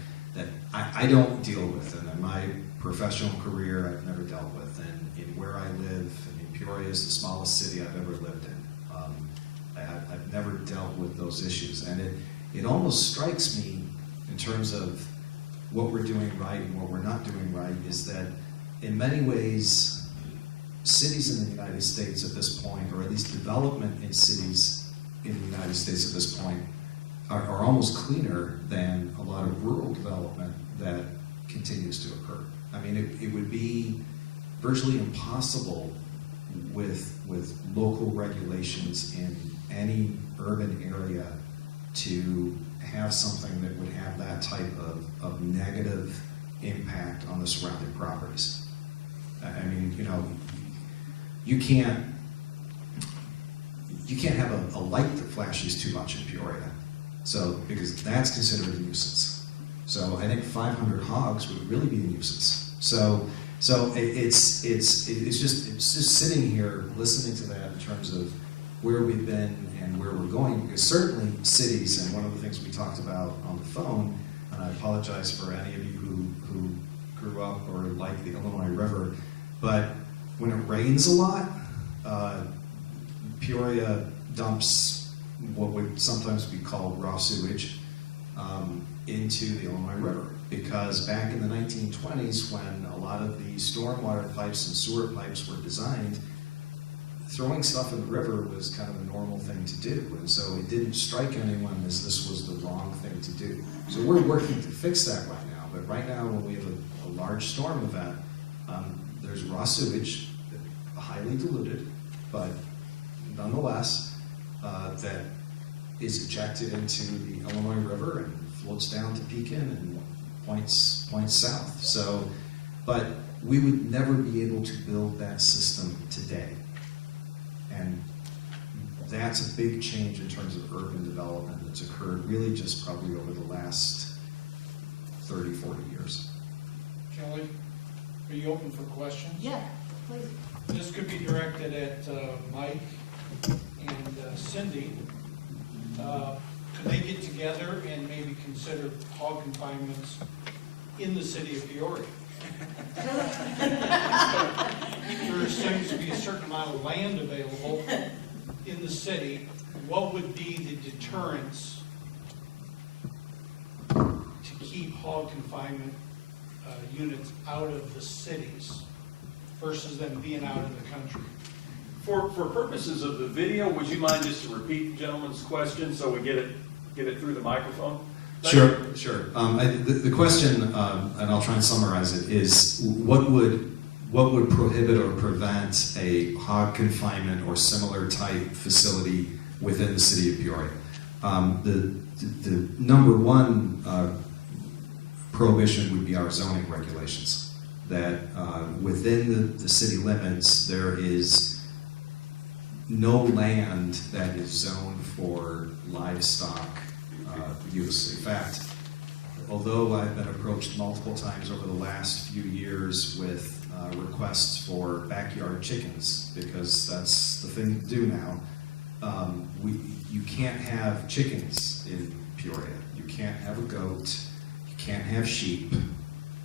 I don't deal with, and in my professional career I've never dealt with, and in where I live, I mean, Peoria is the smallest city I've ever lived in. I've never dealt with those issues, and it almost strikes me in terms of what we're doing right and what we're not doing right is that in many ways cities in the United States at this point, or at least development in cities in the United States at this point, are almost cleaner than a lot of rural development that continues to occur. I mean, it would be virtually impossible with local regulations in any urban area to have something that would have that type of negative impact on the surrounding properties. I mean, you can't have a light that flashes too much in Peoria, so because that's considered a nuisance. So I think 500 hogs would really be a nuisance. So it's just sitting here listening to that in terms of where we've been and where we're going, because certainly cities, and one of the things we talked about on the phone, and I apologize for any of you who grew up or like the Illinois River, but when it rains a lot, Peoria dumps what would sometimes be called raw sewage into the Illinois River, because back in the 1920s, when a lot of the stormwater pipes and sewer pipes were designed, throwing stuff in the river was kind of a normal thing to do, and so it didn't strike anyone as this was the wrong thing to do. So we're working to fix that right now, but right now when we have a large storm event, there's raw sewage, highly diluted, but nonetheless, that is ejected into the Illinois River and floats down to Pekin and points south. So, but we would never be able to build that system today. And that's a big change in terms of urban development that's occurred really just probably over the last 30, 40 years. Kelly, are you open for questions? Yeah, please. This could be directed at Mike and Cindy. Could they get together and maybe consider hog confinements in the city of Peoria? There seems to be a certain amount of land available in the city. What would be the deterrence to keep hog confinement units out of the cities versus them being out in the country? For purposes of the video, would you mind just to repeat the gentleman's question so we get it through the microphone? Sure. The question, and I'll try and summarize it, is what would prohibit or prevent a hog confinement or similar type facility within the city of Peoria? The number one prohibition would be our zoning regulations. That within the city limits there is no land that is zoned for livestock use. In fact, although I've been approached multiple times over the last few years with requests for backyard chickens, because that's the thing to do now, you can't have chickens in Peoria. You can't have a goat. You can't have sheep.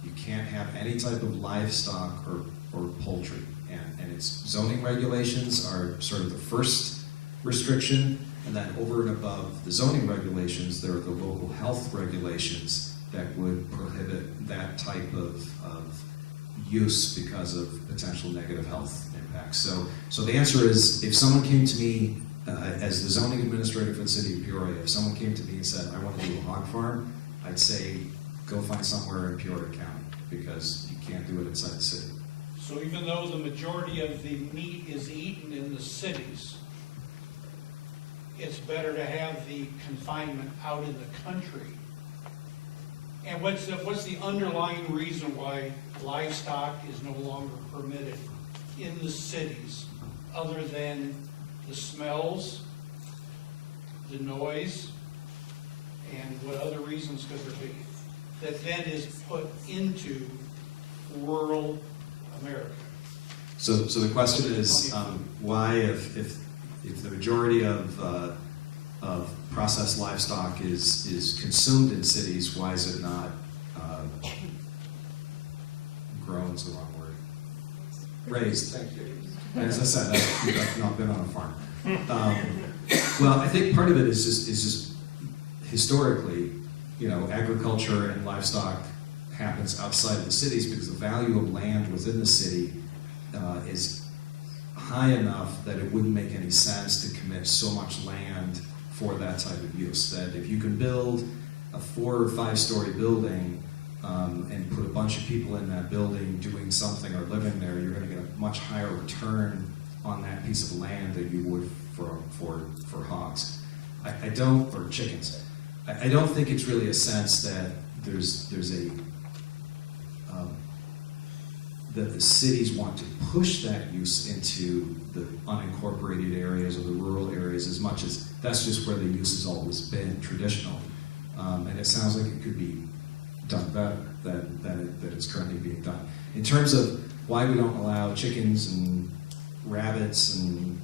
You can't have any type of livestock or poultry. And its zoning regulations are sort of the first restriction, and then over and above the zoning regulations, there are the local health regulations that would prohibit that type of use because of potential negative health impacts. So the answer is, if someone came to me as the zoning administrator for the city of Peoria, if someone came to me and said, I want to do a hog farm, I'd say, go find somewhere in Peoria County, because you can't do it inside the city. So even though the majority of the meat is eaten in the cities, it's better to have the confinement out in the country. And what's the underlying reason why livestock is no longer permitted in the cities, other than the smells, the noise, and what other reasons could there be that then is put into rural America? So the question is, why, if the majority of processed livestock is consumed in cities, why is it not grown is the wrong word? Raised. Thank you. As I said, I've not been on a farm. Well, I think part of it is just historically, agriculture and livestock happens outside of the cities because the value of land within the city is high enough that it wouldn't make any sense to commit so much land for that type of use. That if you can build a 4 or 5 story building and put a bunch of people in that building doing something or living there, you're going to get a much higher return on that piece of land than you would for hogs. I don't, or chickens. I don't think it's really a sense that there's a that the cities want to push that use into the unincorporated areas or the rural areas as much as that's just where the use has always been traditional. And it sounds like it could be done better than it's currently being done. In terms of why we don't allow chickens and rabbits and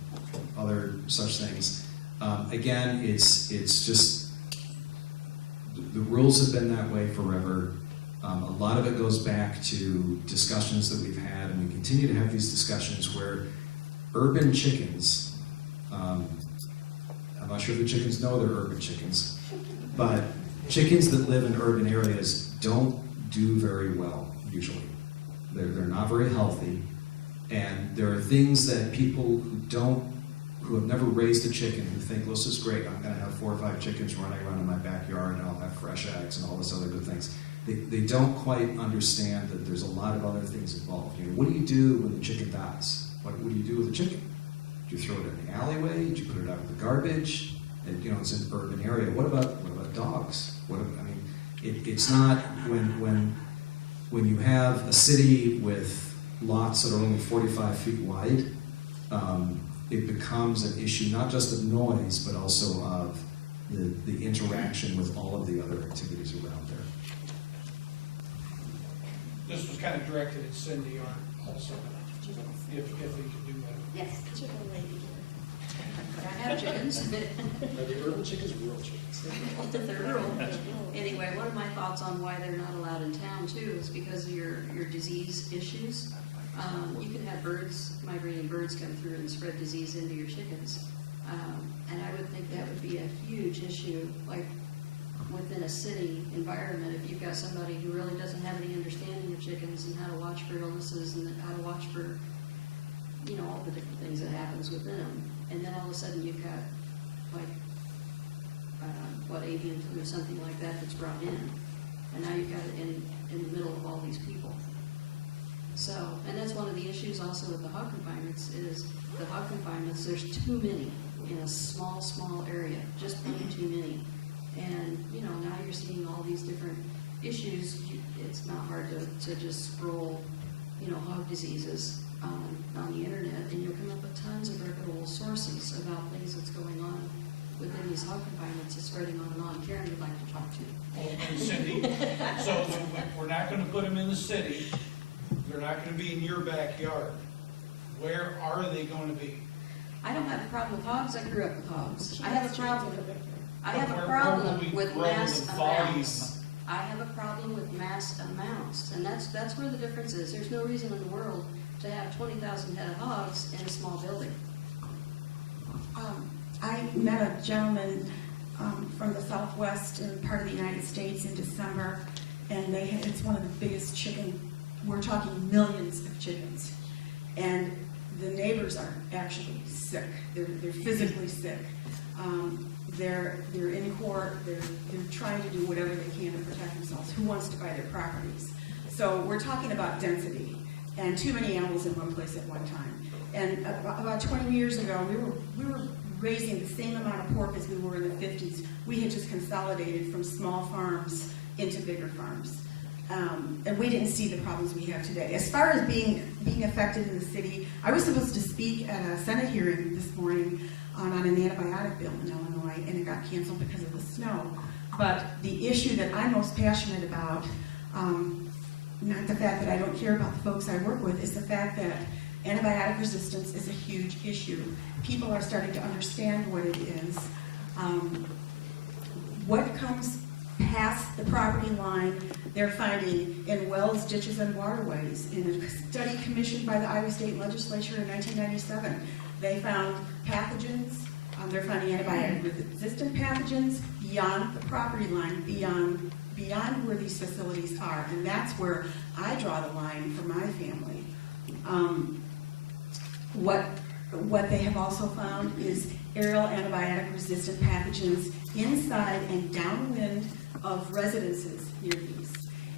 other such things, again, it's just the rules have been that way forever. A lot of it goes back to discussions that we've had, and we continue to have these discussions where urban chickens, I'm not sure if the chickens know they're urban chickens, but chickens that live in urban areas don't do very well, usually. They're not very healthy. And there are things that people who have never raised a chicken, who think, well, this is great, I'm going to have 4 or 5 chickens running around in my backyard and I'll have fresh eggs and all this other good things. They don't quite understand that there's a lot of other things involved. What do you do when the chicken dies? What do you do with the chicken? Do you throw it in the alleyway? Do you put it out in the garbage? And, it's an urban area. What about dogs? It's not when you have a city with lots that are only 45 feet wide. It becomes an issue not just of noise, but also of the interaction with all of the other activities around there. This was kind of directed at Cindy also, if we could do that. Yes. I have chickens. Are they urban chickens or rural chickens? They're rural. Anyway, one of my thoughts on why they're not allowed in town too is because of your disease issues. You can have migrating birds come through and spread disease into your chickens. And I would think that would be a huge issue, like within a city environment, if you've got somebody who really doesn't have any understanding of chickens and how to watch for illnesses and how to watch for, all the different things that happens within them. And then all of a sudden you've got, avian flu or something like that that's brought in. And now you've got it in the middle of all these people. So, and that's one of the issues also with the hog confinements is the hog confinements, there's too many in a small area, just plain too many. And, now you're seeing all these different issues. It's not hard to just scroll, hog diseases on the internet, and you'll come up with tons of reputable sources about things that's going on within these hog confinements. It's spreading on and on. Karen would like to talk to. And Cindy, so we're not going to put them in the city. They're not going to be in your backyard. Where are they going to be? I don't have a problem with hogs. I grew up with hogs. I have a problem with Where will mass the volume- amounts. I have a problem with mass amounts, and that's where the difference is. There's no reason in the world to have 20,000 head of hogs in a small building. I met a gentleman from the Southwest and part of the United States in December, and it's one of the biggest chicken. We're talking millions of chickens, and the neighbors are actually sick. They're physically sick. They're in court. They're trying to do whatever they can to protect themselves. Who wants to buy their properties? So we're talking about density and too many animals in one place at one time. And about 20 years ago, we were raising the same amount of pork as we were in the 50s. We had just consolidated from small farms into bigger farms. And we didn't see the problems we have today. As far as being affected in the city, I was supposed to speak at a Senate hearing this morning on an antibiotic bill in Illinois, and it got canceled because of the snow. But the issue that I'm most passionate about, not the fact that I don't care about the folks I work with, is the fact that antibiotic resistance is a huge issue. People are starting to understand what it is. What comes past the property line, they're finding in wells, ditches, and waterways. In a study commissioned by the Iowa State Legislature in 1997, they found pathogens. They're finding antibiotic-resistant pathogens beyond the property line, beyond where these facilities are, and that's where I draw the line for my family. What they have also found is aerial antibiotic-resistant pathogens inside and downwind of residences near these.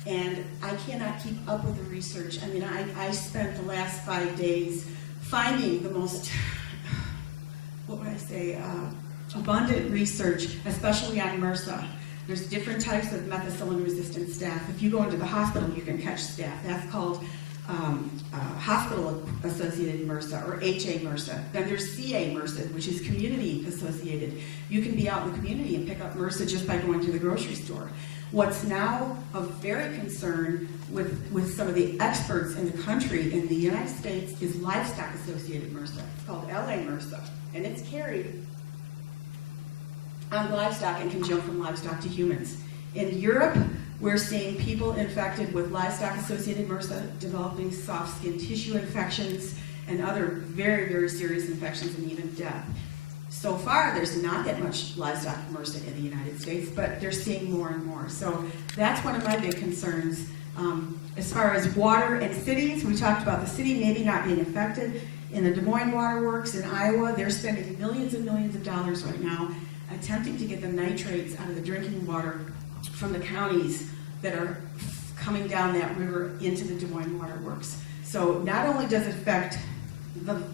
And I cannot keep up with the research. I mean, I spent the last 5 days finding the most, abundant research, especially on MRSA. There's different types of methicillin-resistant staph. If you go into the hospital, you can catch staph. That's called hospital-associated MRSA, or HA MRSA. Then there's CA MRSA, which is community-associated. You can be out in the community and pick up MRSA just by going to the grocery store. What's now of very concern with some of the experts in the country, in the United States, is livestock-associated MRSA. It's called LA MRSA, and it's carried on livestock and can jump from livestock to humans. In Europe, we're seeing people infected with livestock-associated MRSA developing soft skin tissue infections and other very, very serious infections and even death. So far, there's not that much livestock MRSA in the United States, but they're seeing more and more. So that's one of my big concerns. As far as water and cities, we talked about the city maybe not being affected. In the Des Moines Water Works in Iowa, they're spending millions and millions of dollars right now attempting to get the nitrates out of the drinking water from the counties that are coming down that river into the Des Moines Water Works. So not only does it affect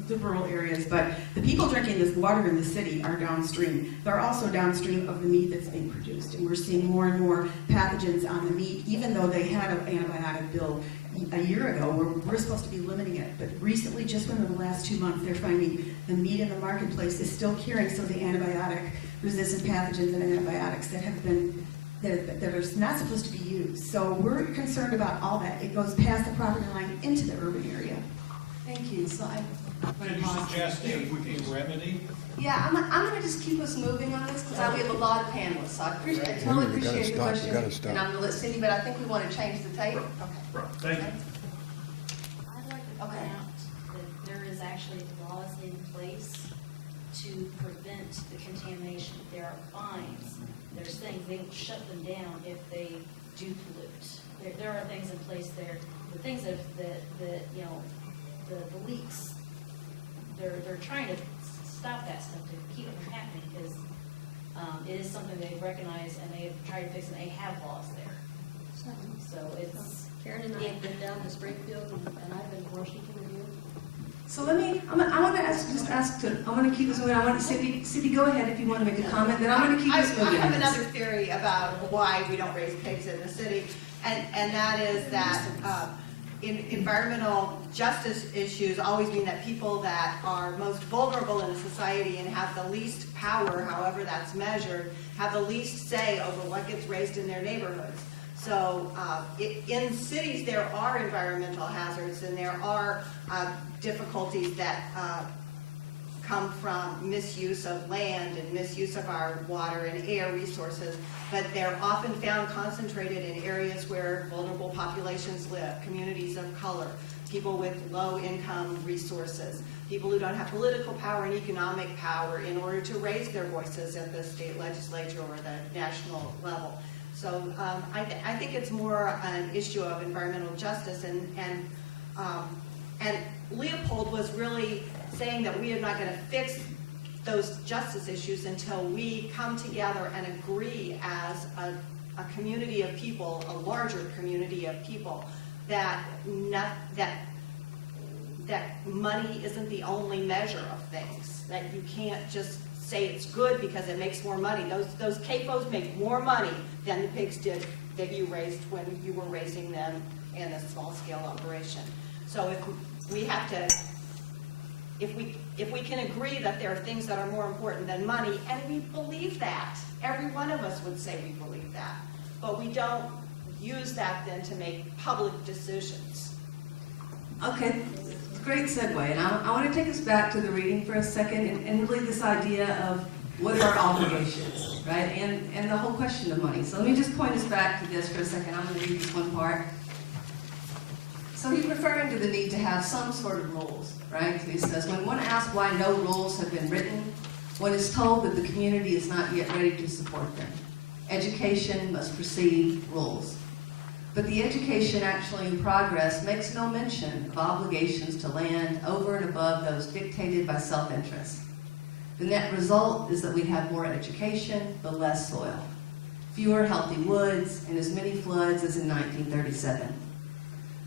the rural areas, but the people drinking this water in the city are downstream. They're also downstream of the meat that's being produced, and we're seeing more and more pathogens on the meat, even though they had an antibiotic bill a year ago where we're supposed to be limiting it. But recently, just within the last 2 months, they're finding the meat in the marketplace is still carrying some of the antibiotic-resistant pathogens and antibiotics that have been that are not supposed to be used. So we're concerned about all that. It goes past the property line into the urban area. Thank you. So Can you suggest a remedy? yeah, I'm going to just keep us moving on this because we have a lot of panelists. So I totally appreciate the question, and I'm going to let Cindy, but I think we want to change the tape. Okay. Thank you. I'd like to point out that there is actually laws in place to prevent the contamination. There are fines. There's things, they will shut them down if they do pollute. There are things in place there. The things that you know, the leaks, they're trying to stop that stuff to keep it from happening because it is something they recognize and they try to fix, and they have laws there. So it's Karen and I have been down to Springfield, and I've been to Washington with you. So I want to I'm going to keep this moving. I want Cindy, go ahead if you want to make a comment. Then I'm going to keep this moving. I have another theory about why we don't raise pigs in the city, and that is that environmental justice issues always mean that people that are most vulnerable in a society and have the least power, however that's measured, have the least say over what gets raised in their neighborhoods. So in cities there are environmental hazards and there are difficulties that come from misuse of land and misuse of our water and air resources, but they're often found concentrated in areas where vulnerable populations live, communities of color, people with low income resources, people who don't have political power and economic power in order to raise their voices at the state legislature or the national level. So I think it's more an issue of environmental justice, and Leopold was really saying that we are not going to fix those justice issues until we come together and agree as a community of people, a larger community of people, that money isn't the only measure of things, that you can't just say it's good because it makes more money. Those CAFOs make more money than the pigs did that you raised when you were raising them in a small scale operation. So if we can agree that there are things that are more important than money, and we believe that, every one of us would say we believe that, but we don't use that then to make public decisions. Okay, great segue. And I want to take us back to the reading for a second and really this idea of what are our obligations, right? And the whole question of money. So let me just point us back to this for a second. I'm going to read this one part. So he's referring to the need to have some sort of rules, right? He says, when one asks why no rules have been written, one is told that the community is not yet ready to support them. Education must precede rules. But the education actually in progress makes no mention of obligations to land over and above those dictated by self-interest. The net result is that we have more education, but less soil, fewer healthy woods, and as many floods as in 1937.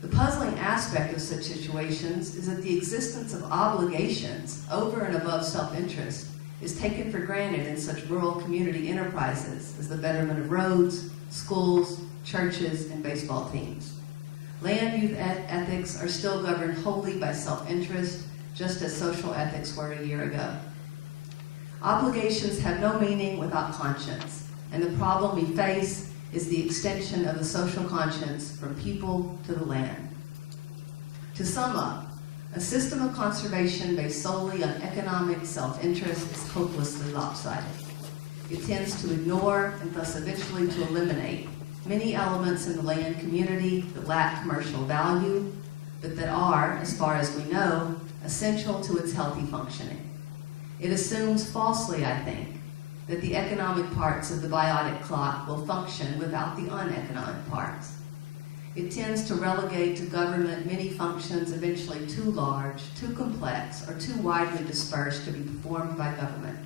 The puzzling aspect of such situations is that the existence of obligations over and above self-interest is taken for granted in such rural community enterprises as the betterment of roads, schools, churches, and baseball teams. Land use ethics are still governed wholly by self-interest, just as social ethics were a year ago. Obligations have no meaning without conscience, and the problem we face is the extension of the social conscience from people to the land. To sum up, a system of conservation based solely on economic self-interest is hopelessly lopsided. It tends to ignore and thus eventually to eliminate many elements in the land community that lack commercial value, but that are, as far as we know, essential to its healthy functioning. It assumes falsely, I think, that the economic parts of the biotic clock will function without the uneconomic parts. It tends to relegate to government many functions eventually too large, too complex, or too widely dispersed to be performed by government.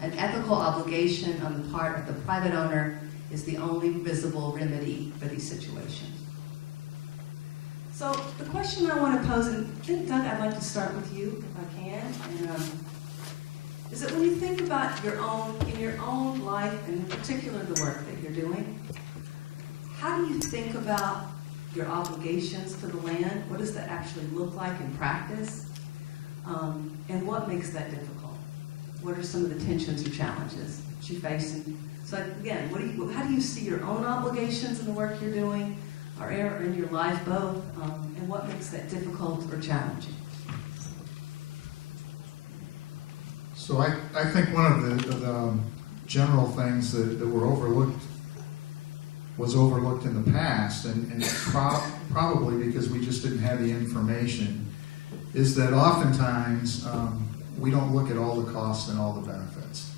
An ethical obligation on the part of the private owner is the only visible remedy for these situations. So the question I want to pose, and I think, Doug, I'd like to start with you, if I can, and, is that when you think about in your own life, and in particular the work that you're doing, how do you think about your obligations to the land? What does that actually look like in practice? And what makes that difficult? What are some of the tensions or challenges that you face? And so again, how do you see your own obligations in the work you're doing, or in your life both, and what makes that difficult or challenging? So I think one of the general things that were overlooked in the past, and probably because we just didn't have the information, is that oftentimes we don't look at all the costs and all the benefits.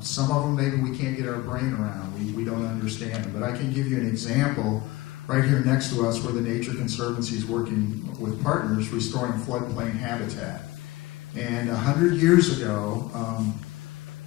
Some of them maybe we can't get our brain around, we don't understand them. But I can give you an example right here next to us where the Nature Conservancy is working with partners restoring floodplain habitat. And 100 years ago,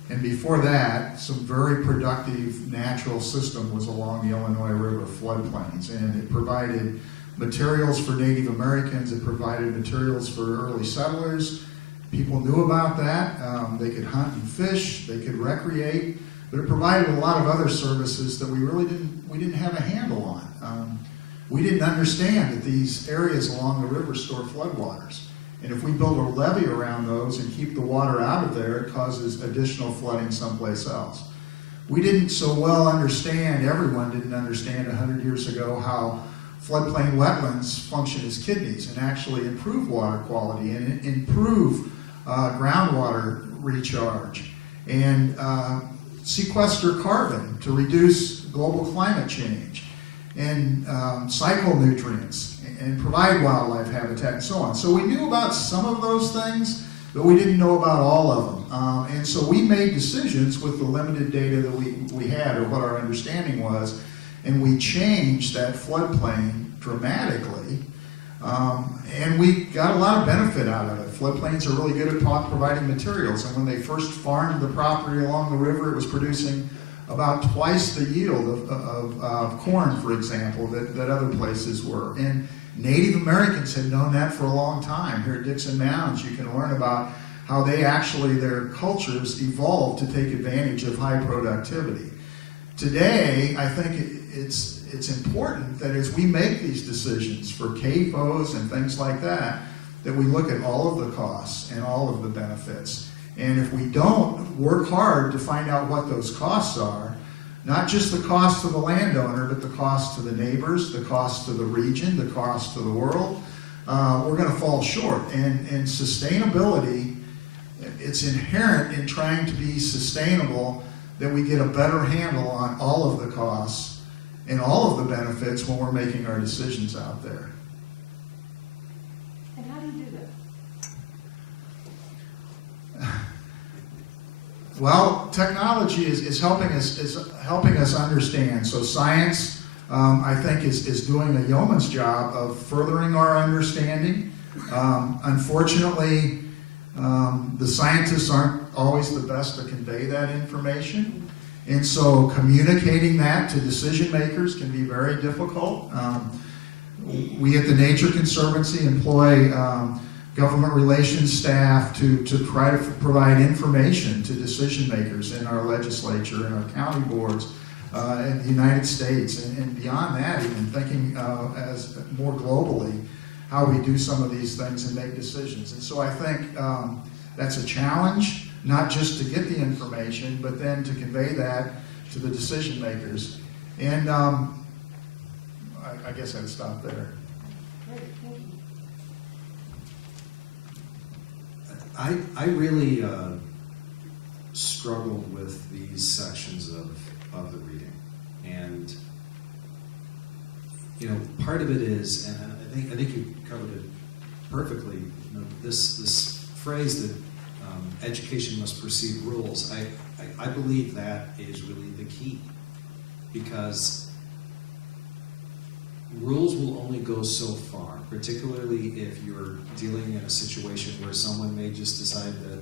and before that, some very productive natural system was along the Illinois River floodplains, and it provided materials for Native Americans, it provided materials for early settlers. People knew about that. They could hunt and fish, they could recreate, but it provided a lot of other services that we really didn't have a handle on. We didn't understand that these areas along the river store floodwaters. And if we build a levee around those and keep the water out of there, it causes additional flooding someplace else. We didn't so well understand, everyone didn't understand 100 years ago how floodplain wetlands function as kidneys and actually improve water quality and improve groundwater recharge and sequester carbon to reduce global climate change and cycle nutrients and provide wildlife habitat and so on. So we knew about some of those things, but we didn't know about all of them. And so we made decisions with the limited data that we had, or what our understanding was, and we changed that floodplain dramatically. And we got a lot of benefit out of it. Floodplains are really good at providing materials, and when they first farmed the property along the river, it was producing about twice the yield of corn, for example, that other places were. And Native Americans had known that for a long time. Here at Dickson Mounds, you can learn about how their cultures evolved to take advantage of high productivity. Today, I think it's important that as we make these decisions for CAFOs and things like that we look at all of the costs and all of the benefits. And if we don't work hard to find out what those costs are, not just the cost to the landowner, but the cost to the neighbors, the cost to the region, the cost to the world, we're going to fall short. And sustainability, it's inherent in trying to be sustainable that we get a better handle on all of the costs and all of the benefits when we're making our decisions out there. And how do you do that? Well, technology is helping us understand. So science, I think, is doing a yeoman's job of furthering our understanding. Unfortunately, the scientists aren't always the best to convey that information, and so communicating that to decision makers can be very difficult. We at the Nature Conservancy employ government relations staff to try to provide information to decision makers in our legislature and our county boards in the United States, and beyond that, even thinking as more globally how we do some of these things and make decisions. And so I think that's a challenge, not just to get the information, but then to convey that to the decision makers. And I guess I'd stop there. I really struggled with these sections of the reading, and part of it is, and I think you covered it perfectly. This phrase that education must precede rules. I believe that is really the key, because rules will only go so far, particularly if you're dealing in a situation where someone may just decide that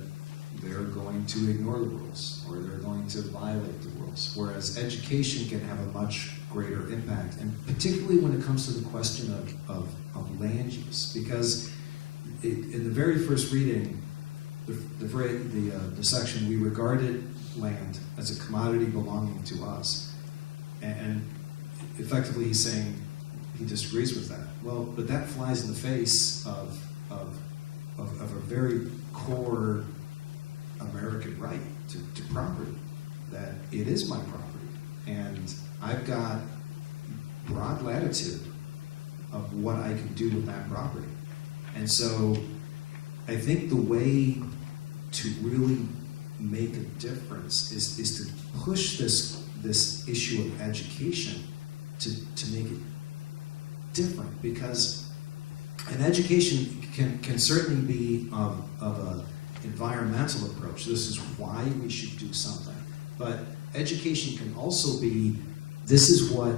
they're going to ignore the rules or they're going to violate the rules, whereas education can have a much greater impact, and particularly when it comes to the question of land use, because in the very first reading, the section, we regarded land as a commodity belonging to us, and effectively he's saying he disagrees with that. Well, but that flies in the face of a very core American right to property, that it is my property, and I've got broad latitude of what I can do with that property. And so I think the way to really make a difference is to push this issue of education to make it different, because an education can certainly be of an environmental approach. This is why we should do something. But education can also be, this is what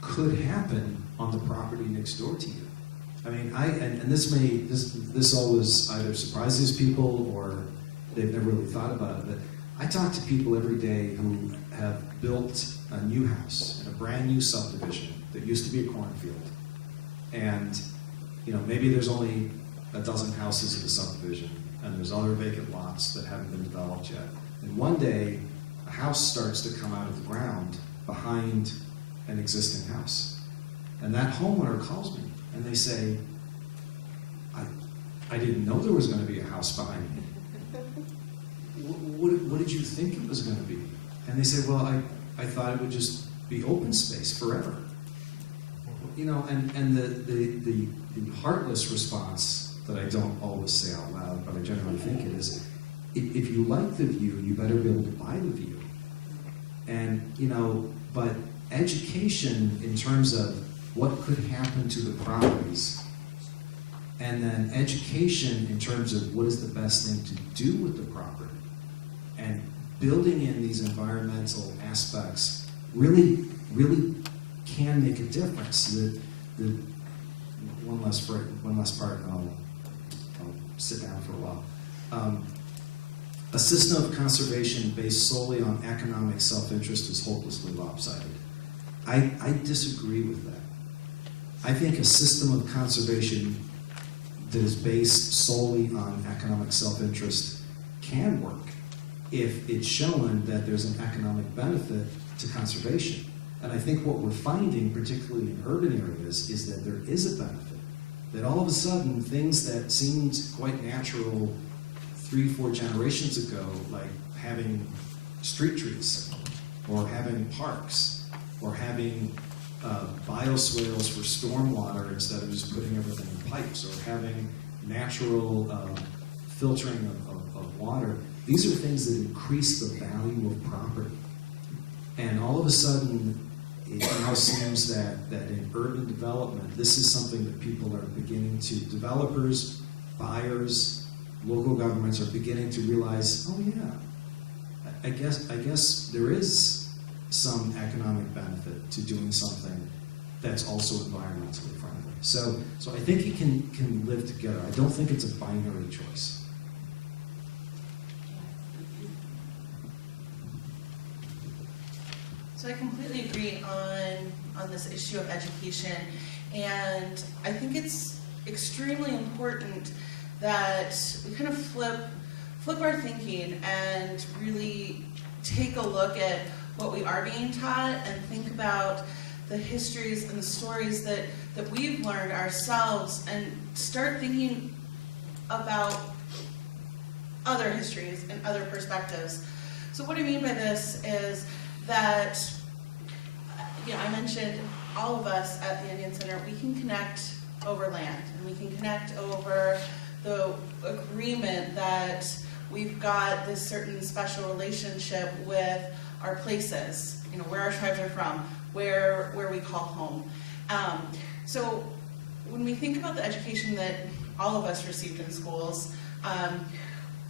could happen on the property next door to you. I mean, this always either surprises people or they've never really thought about it, but I talk to people every day who have built a new house in a brand new subdivision that used to be a cornfield. And, maybe there's only a dozen houses in the subdivision, and there's other vacant lots that haven't been developed yet. And one day, a house starts to come out of the ground behind an existing house. And that homeowner calls me, and they say, I didn't know there was going to be a house behind me. What did you think it was going to be? And they say, well, I thought it would just be open space forever. And the heartless response that I don't always say out loud, but I generally think it is, if you like the view, you better be able to buy the view. And, but education in terms of what could happen to the properties, and then education in terms of what is the best thing to do with the property, and building in these environmental aspects really can make a difference. The one last part, and I'll sit down for a while. A system of conservation based solely on economic self-interest is hopelessly lopsided. I disagree with that. I think a system of conservation that is based solely on economic self-interest can work if it's shown that there's an economic benefit to conservation. And I think what we're finding, particularly in urban areas, is that there is a benefit. That all of a sudden, things that seemed quite natural 3-4 generations ago, like having street trees, or having parks, or having bioswales for stormwater instead of just putting everything in pipes, or having natural filtering of water. These are things that increase the value of property. And all of a sudden, it now seems that in urban development, this is something that people are beginning to, developers, buyers, local governments are beginning to realize, oh yeah, I guess there is some economic benefit to doing something that's also environmentally friendly. So I think it can live together. I don't think it's a binary choice. So I completely agree on this issue of education, and I think it's extremely important that we kind of flip our thinking and really take a look at what we are being taught and think about the histories and the stories that we've learned ourselves, and start thinking about other histories and other perspectives. So what I mean by this is that, I mentioned all of us at the Indian Center, we can connect over land, and we can connect over the agreement that we've got this certain special relationship with our places, where our tribes are from, where we call home. So when we think about the education that all of us received in schools,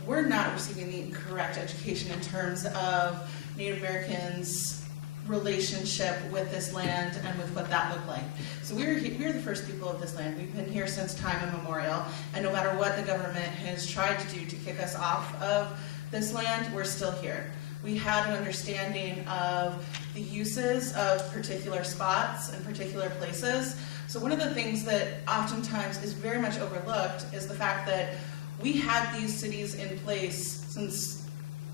we're not receiving the correct education in terms of Native Americans relationship with this land and with what that looked like. So we're the first people of this land. We've been here since time immemorial, and no matter what the government has tried to do to kick us off of this land, we're still here. We had an understanding of the uses of particular spots and particular places. So one of the things that oftentimes is very much overlooked is the fact that we had these cities in place since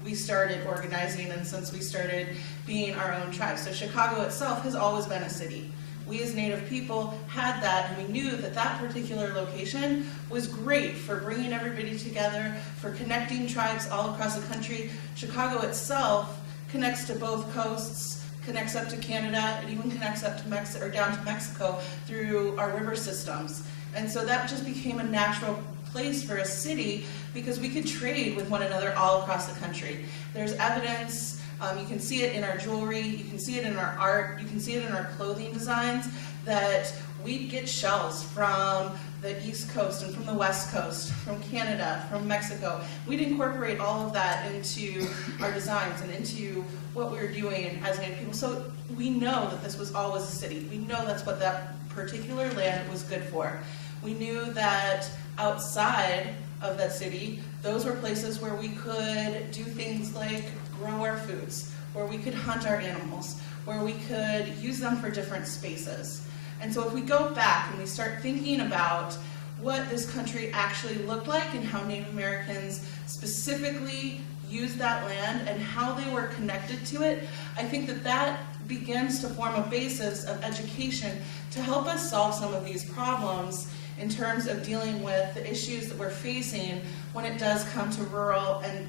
we started organizing and since we started being our own tribe. So Chicago itself has always been a city. We as Native people had that, and we knew that that particular location was great for bringing everybody together, for connecting tribes all across the country. Chicago itself connects to both coasts, connects up to Canada, and even connects up to Mexico, or down to Mexico through our river systems. And so that just became a natural place for a city because we could trade with one another all across the country. There's evidence. You can see it in our jewelry, you can see it in our art, you can see it in our clothing designs, that we'd get shells from the East Coast and from the West Coast, from Canada, from Mexico. We'd incorporate all of that into our designs and into what we were doing as Native people. So we know that this was always a city. We know that's what that particular land was good for. We knew that outside of that city, those were places where we could do things like grow our foods, where we could hunt our animals, where we could use them for different spaces. And so if we go back and we start thinking about what this country actually looked like and how Native Americans specifically used that land and how they were connected to it, I think that that begins to form a basis of education to help us solve some of these problems in terms of dealing with the issues that we're facing when it does come to rural and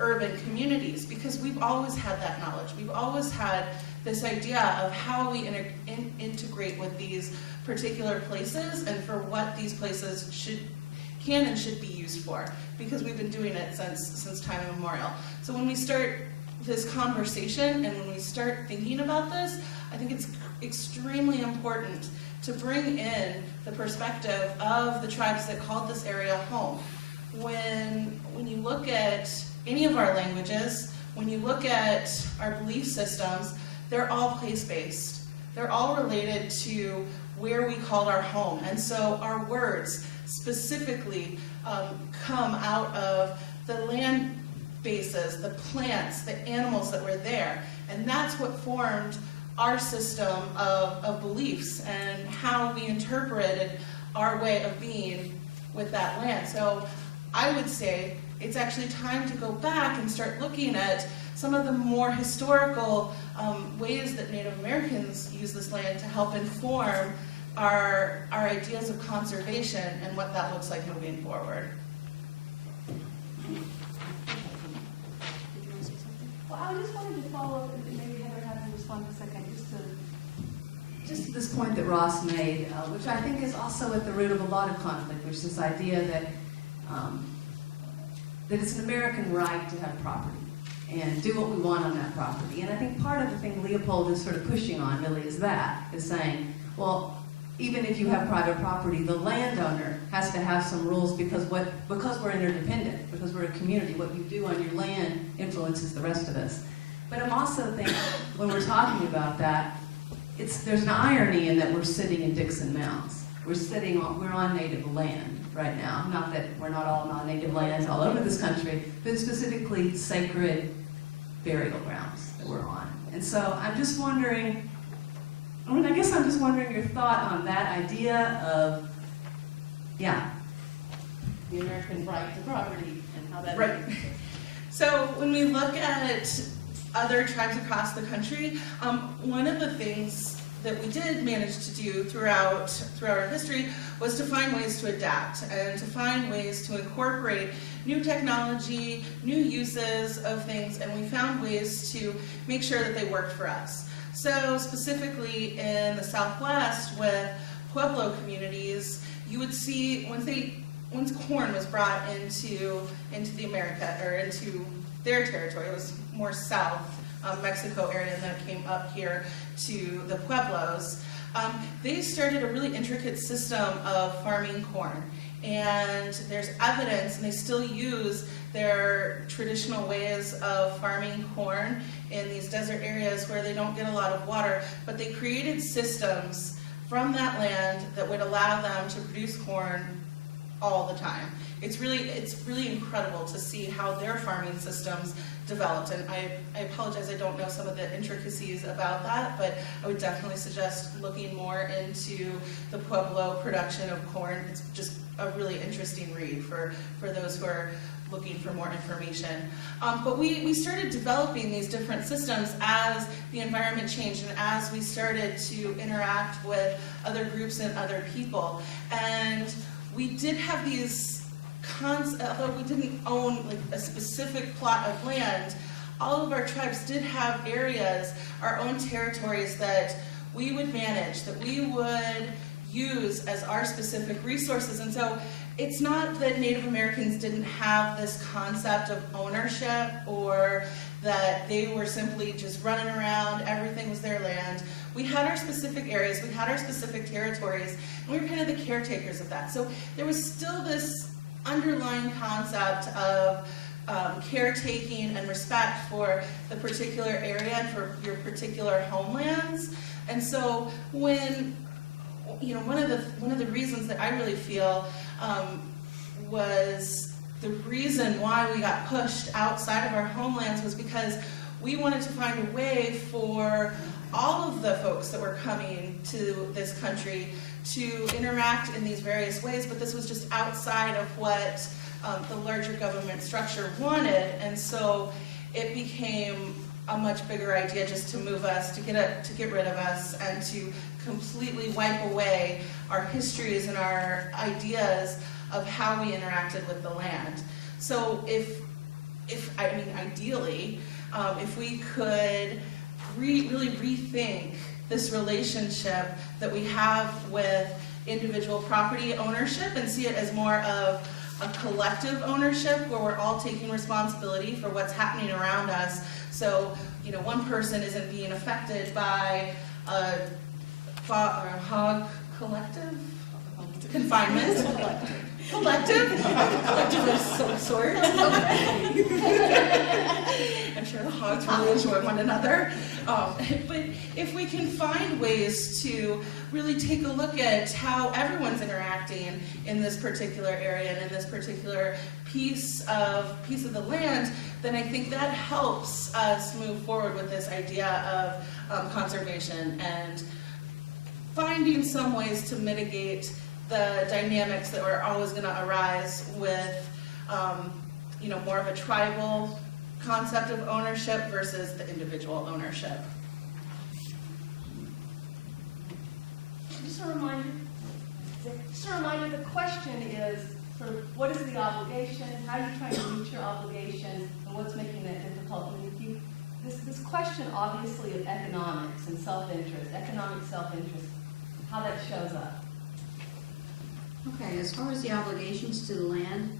urban communities, because we've always had that knowledge. We've always had this idea of how we integrate with these particular places and for what these places can and should be used for, because we've been doing it since time immemorial. So when we start this conversation and when we start thinking about this, I think it's extremely important to bring in the perspective of the tribes that called this area home. When you look at any of our languages, when you look at our belief systems, they're all place-based. They're all related to where we called our home. And so our words specifically come out of the land bases, the plants, the animals that were there. And that's what formed our system of beliefs and how we interpreted our way of being with that land. So I would say it's actually time to go back and start looking at some of the more historical ways that Native Americans use this land to help inform our ideas of conservation and what that looks like moving forward. Well, I just wanted to follow up, and maybe Heather had to respond for a second, just to this point that Ross made, which I think is also at the root of a lot of conflict, which is this idea that it's an American right to have property and do what we want on that property. And I think part of the thing Leopold is sort of pushing on really is saying, well, even if you have private property, the landowner has to have some rules because we're interdependent, because we're a community. What you do on your land influences the rest of us. But I'm also thinking, when we're talking about that, there's an irony in that we're sitting in Dickson Mounds. We're on native land right now. Not that we're not all on native lands all over this country, but specifically sacred burial grounds that we're on. And so I'm just wondering, I guess I'm just wondering your thought on that idea of, the American right to property and how that... Right. So when we look at other tribes across the country, one of the things that we did manage to do throughout our history was to find ways to adapt and to find ways to incorporate new technology, new uses of things, and we found ways to make sure that they worked for us. So specifically in the Southwest with Pueblo communities, you would see once corn was brought into the America, or into their territory, it was more south, Mexico area, and then it came up here to the Pueblos. They started a really intricate system of farming corn. And there's evidence, and they still use their traditional ways of farming corn in these desert areas where they don't get a lot of water, but they created systems from that land that would allow them to produce corn all the time. It's really incredible to see how their farming systems developed, and I apologize, I don't know some of the intricacies about that, but I would definitely suggest looking more into the Pueblo production of corn. It's just a really interesting read for those who are looking for more information. But we started developing these different systems as the environment changed and as we started to interact with other groups and other people. And we did have these although we didn't own like a specific plot of land, all of our tribes did have areas, our own territories that we would manage, that we would use as our specific resources. And so it's not that Native Americans didn't have this concept of ownership or that they were simply just running around, everything was their land. We had our specific areas, we had our specific territories, and we were kind of the caretakers of that. So there was still this underlying concept of caretaking and respect for the particular area and for your particular homelands. And so when, you know, one of the reasons that I really feel was the reason why we got pushed outside of our homelands was because we wanted to find a way for all of the folks that were coming to this country to interact in these various ways, but this was just outside of what the larger government structure wanted, and so it became a much bigger idea just to move us, to get rid of us, and to completely wipe away our histories and our ideas of how we interacted with the land. So ideally, if we could really rethink this relationship that we have with individual property ownership and see it as more of a collective ownership where we're all taking responsibility for what's happening around us. So, you know, one person isn't being affected by a hog collective? Confinement? Collective of some sort. I'm sure the hogs really enjoy one another. But if we can find ways to really take a look at how everyone's interacting in this particular area and in this particular piece of the land, then I think that helps us move forward with this idea of conservation and finding some ways to mitigate the dynamics that are always going to arise with, more of a tribal concept of ownership versus the individual ownership. Just a reminder, the question is sort of what is the obligation, how are you trying to meet your obligation, and what's making that difficult? I mean, this question obviously of economics and self-interest, economic self-interest, how that shows up. Okay, as far as the obligations to the land,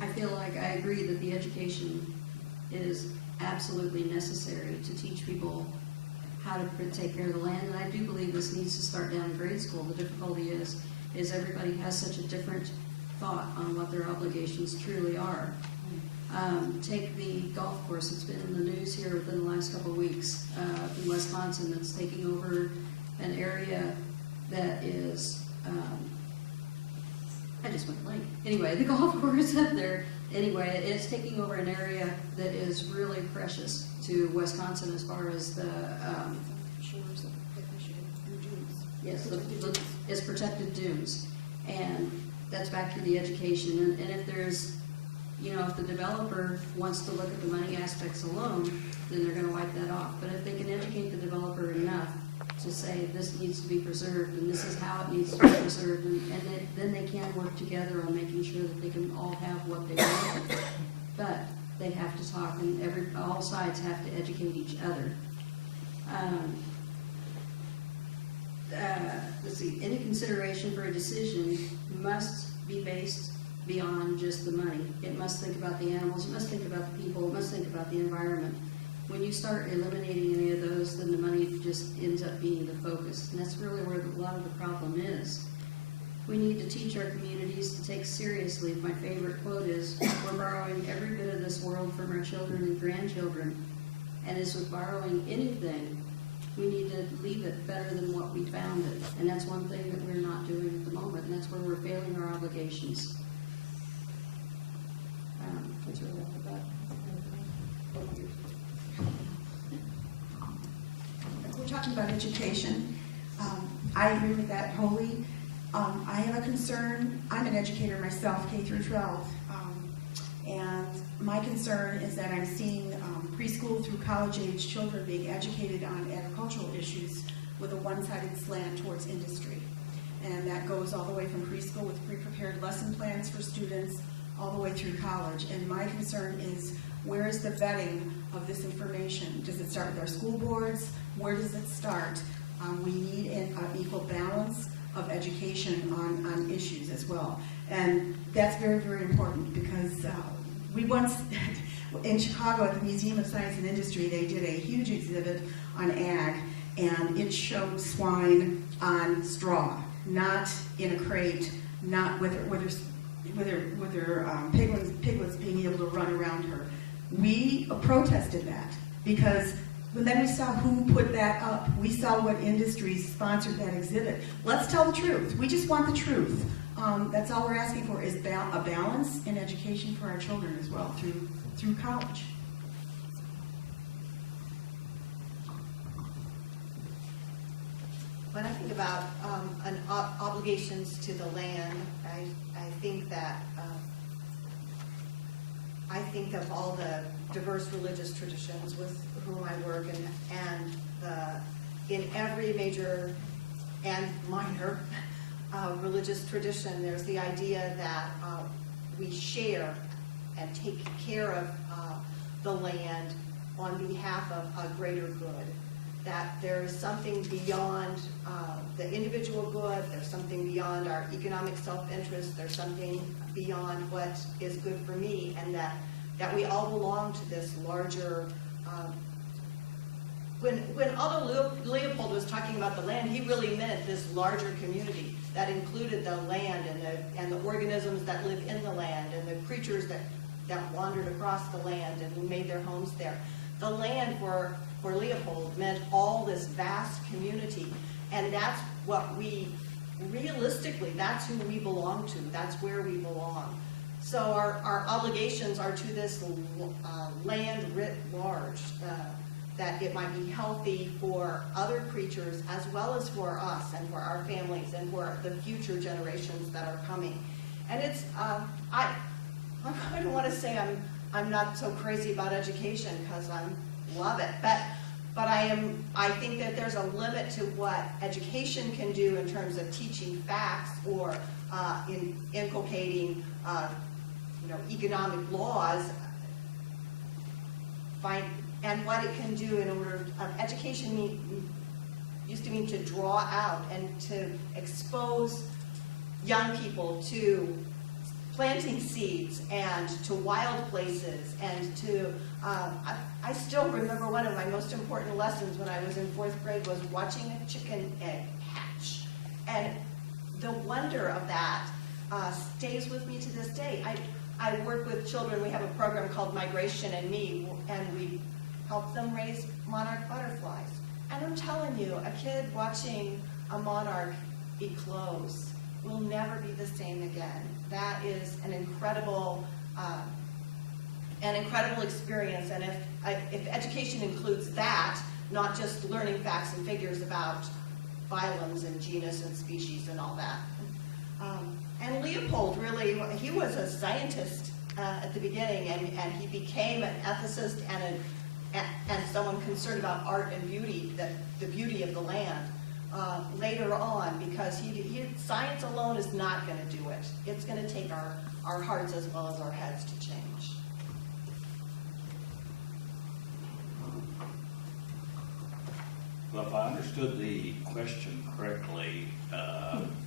I feel like I agree that the education is absolutely necessary to teach people how to take care of the land, and I do believe this needs to start down in grade school. The difficulty is everybody has such a different thought on what their obligations truly are. Take the golf course that's been in the news here within the last couple of weeks in Wisconsin that's taking over an area that is, I just went blank. Anyway, the golf course up there, anyway, it's taking over an area that is really precious to Wisconsin as far as the Shores that we should do dunes. yes, it's protected dunes, and that's back to the education. And if there's, if the developer wants to look at the money aspects alone, then they're going to wipe that off. But if they can educate the developer enough to say this needs to be preserved and this is how it needs to be preserved, and then they can work together on making sure that they can all have what they want. But they have to talk, and all sides have to educate each other. Let's see, any consideration for a decision must be based beyond just the money. It must think about the animals, it must think about the people, it must think about the environment. When you start eliminating any of those, then the money just ends up being the focus. And that's really where a lot of the problem is. We need to teach our communities to take seriously. My favorite quote is, we're borrowing every bit of this world from our children and grandchildren. And as with borrowing anything, we need to leave it better than what we found it. And that's one thing that we're not doing at the moment, and that's where we're failing our obligations. That's really all about. We're talking about education. I agree with that wholly. I have a concern. I'm an educator myself, K through 12. And my concern is that I'm seeing preschool through college-age children being educated on agricultural issues with a one-sided slant towards industry. And that goes all the way from preschool with pre-prepared lesson plans for students all the way through college. And my concern is, where is the vetting of this information? Does it start with our school boards? Where does it start? We need an equal balance of education on issues as well. And that's very, very important because we once, in Chicago at the Museum of Science and Industry, they did a huge exhibit on ag, and it showed swine on straw, not in a crate, not with her piglets being able to run around her. We protested that because then we saw who put that up. We saw what industries sponsored that exhibit. Let's tell the truth. We just want the truth. That's all we're asking for is a balance in education for our children as well through college. When I think about obligations to the land, I think that I think of all the diverse religious traditions with whom I work, and in every major and minor religious tradition, there's the idea that we share and take care of the land on behalf of a greater good. That there is something beyond the individual good, there's something beyond our economic self-interest, there's something beyond what is good for me, and that we all belong to this larger. When Aldo Leopold was talking about the land, he really meant this larger community that included the land and the organisms that live in the land and the creatures that wandered across the land and who made their homes there. The land for Leopold meant all this vast community, and that's what realistically, that's who we belong to, that's where we belong. So our obligations are to this land writ large, that it might be healthy for other creatures as well as for us and for our families and for the future generations that are coming. And it's, I don't want to say I'm not so crazy about education because I love it, but I think that there's a limit to what education can do in terms of teaching facts or in inculcating economic laws, and what it can do in order education used to mean to draw out and to expose young people to planting seeds and to wild places and to I still remember one of my most important lessons when I was in 4th grade was watching a chicken egg hatch, and the wonder of that stays with me to this day. I work with children. We have a program called Migration and Me, and we help them raise monarch butterflies. And I'm telling you, a kid watching a monarch eclose will never be the same again. That is an incredible experience. And if education includes that, not just learning facts and figures about phylums and genus and species and all that. And Leopold really, he was a scientist at the beginning, and he became an ethicist and someone concerned about art and beauty, the beauty of the land, later on, because science alone is not going to do it. It's going to take our hearts as well as our heads to change. Well, if I understood the question correctly,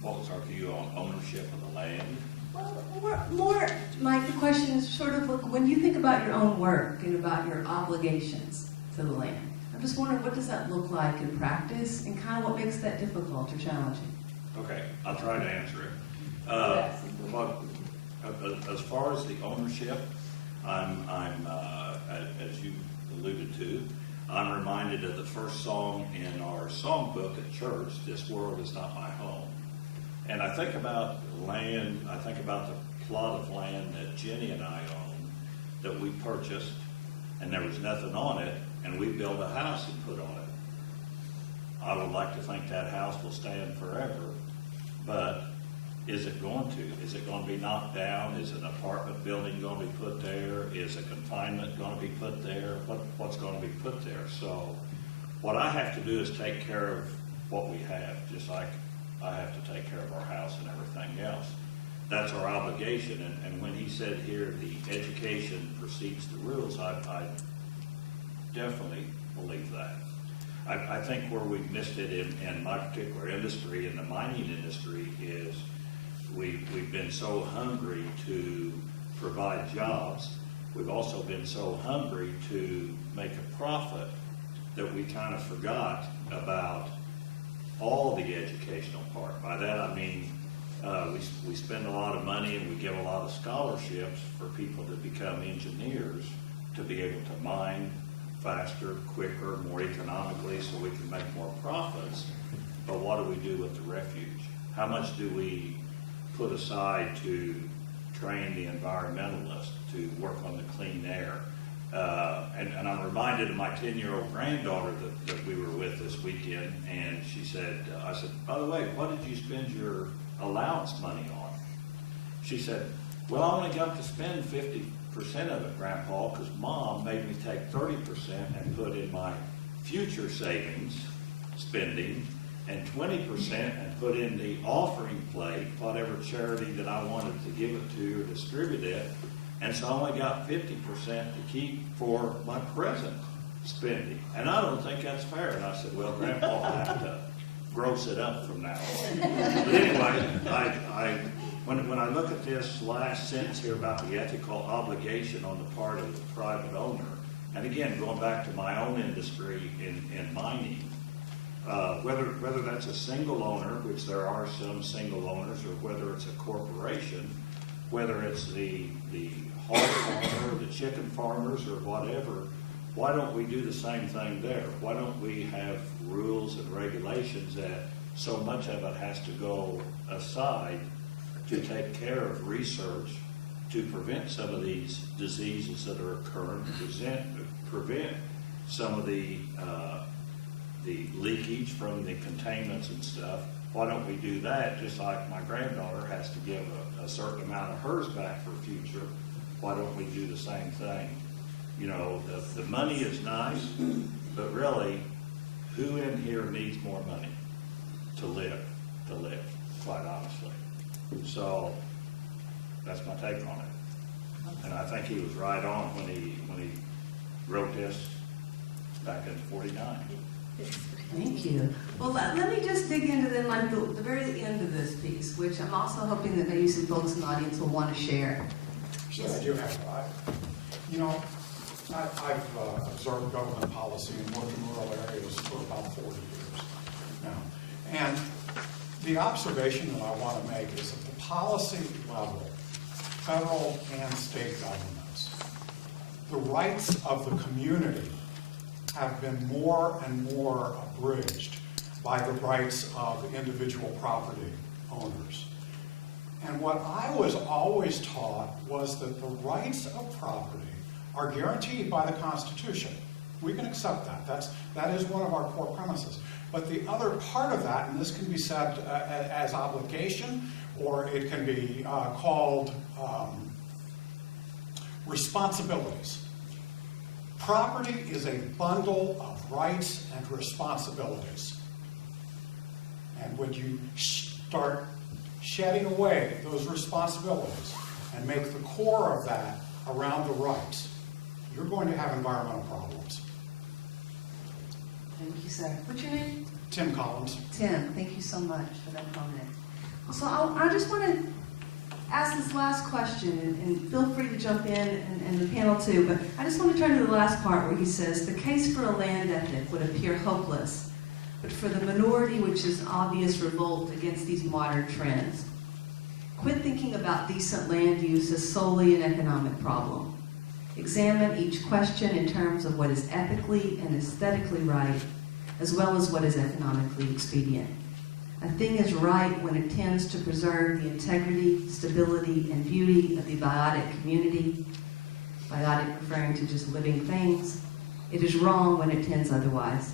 what was our view on ownership of the land? Well, more, Mike, the question is sort of, look, when you think about your own work and about your obligations to the land, I'm just wondering, what does that look like in practice, and kind of what makes that difficult or challenging? Okay, I'll try to answer it. Well, as far as the ownership, as you alluded to, I'm reminded of the first song in our songbook at church, "This World Is Not My Home." And I think about land, I think about the plot of land that Jenny and I own, that we purchased, and there was nothing on it, and we built a house and put on it. I would like to think that house will stand forever, but is it going to? Is it going to be knocked down? Is an apartment building going to be put there? Is a confinement going to be put there? What's going to be put there? So what I have to do is take care of what we have, just like I have to take care of our house and everything else. That's our obligation. And when he said here, the education precedes the rules, I definitely believe that. I think where we've missed it in my particular industry, in the mining industry, is we've been so hungry to provide jobs. We've also been so hungry to make a profit that we kind of forgot about all the educational part. By that I mean we spend a lot of money and we give a lot of scholarships for people to become engineers to be able to mine faster, quicker, more economically so we can make more profits. But what do we do with the refuge? How much do we put aside to train the environmentalists to work on the clean air? And I'm reminded of my 10-year-old granddaughter that we were with this weekend, and she said, I said, by the way, what did you spend your allowance money on? She said, well, I only got to spend 50% of it, Grandpa, because Mom made me take 30% and put in my future savings spending, and 20% and put in the offering plate, whatever charity that I wanted to give it to or distribute it. And so I only got 50% to keep for my present spending. And I don't think that's fair. And I said, well, Grandpa will have to gross it up from now on. But anyway, when I look at this last sentence here about the ethical obligation on the part of the private owner, and again, going back to my own industry in mining, whether that's a single owner, which there are some single owners, or whether it's a corporation, whether it's the hog farmer, or the chicken farmers, or whatever, why don't we do the same thing there? Why don't we have rules and regulations that so much of it has to go aside to take care of research to prevent some of these diseases that are occurring, prevent some of the leakage from the containments and stuff? Why don't we do that, just like my granddaughter has to give a certain amount of hers back for future? Why don't we do the same thing? You know, the money is nice, but really, who in here needs more money to live, quite honestly? So that's my take on it. And I think he was right on when he wrote this back in '49. Thank you. Well, let me just dig into then like the very end of this piece, which I'm also hoping that maybe some folks in the audience will want to share. Sure, I do have. I've observed government policy and worked in rural areas for about 40 years now. And the observation that I want to make is at the policy level, federal and state governments, the rights of the community have been more and more abridged by the rights of individual property owners. And what I was always taught was that the rights of property are guaranteed by the Constitution. We can accept that. That is one of our core premises. But the other part of that, and this can be said as obligation, or it can be called responsibilities. Property is a bundle of rights and responsibilities. And when you start shedding away those responsibilities and make the core of that around the rights, you're going to have environmental problems. Thank you, sir. What's your name? Tim Collins. Tim, thank you so much for that comment. So I just want to ask this last question, and feel free to jump in and the panel too, but I just want to turn to the last part where he says, the case for a land ethic would appear hopeless, but for the minority which is obvious revolt against these modern trends. Quit thinking about decent land use as solely an economic problem. Examine each question in terms of what is ethically and aesthetically right, as well as what is economically expedient. A thing is right when it tends to preserve the integrity, stability, and beauty of the biotic community, biotic referring to just living things. It is wrong when it tends otherwise.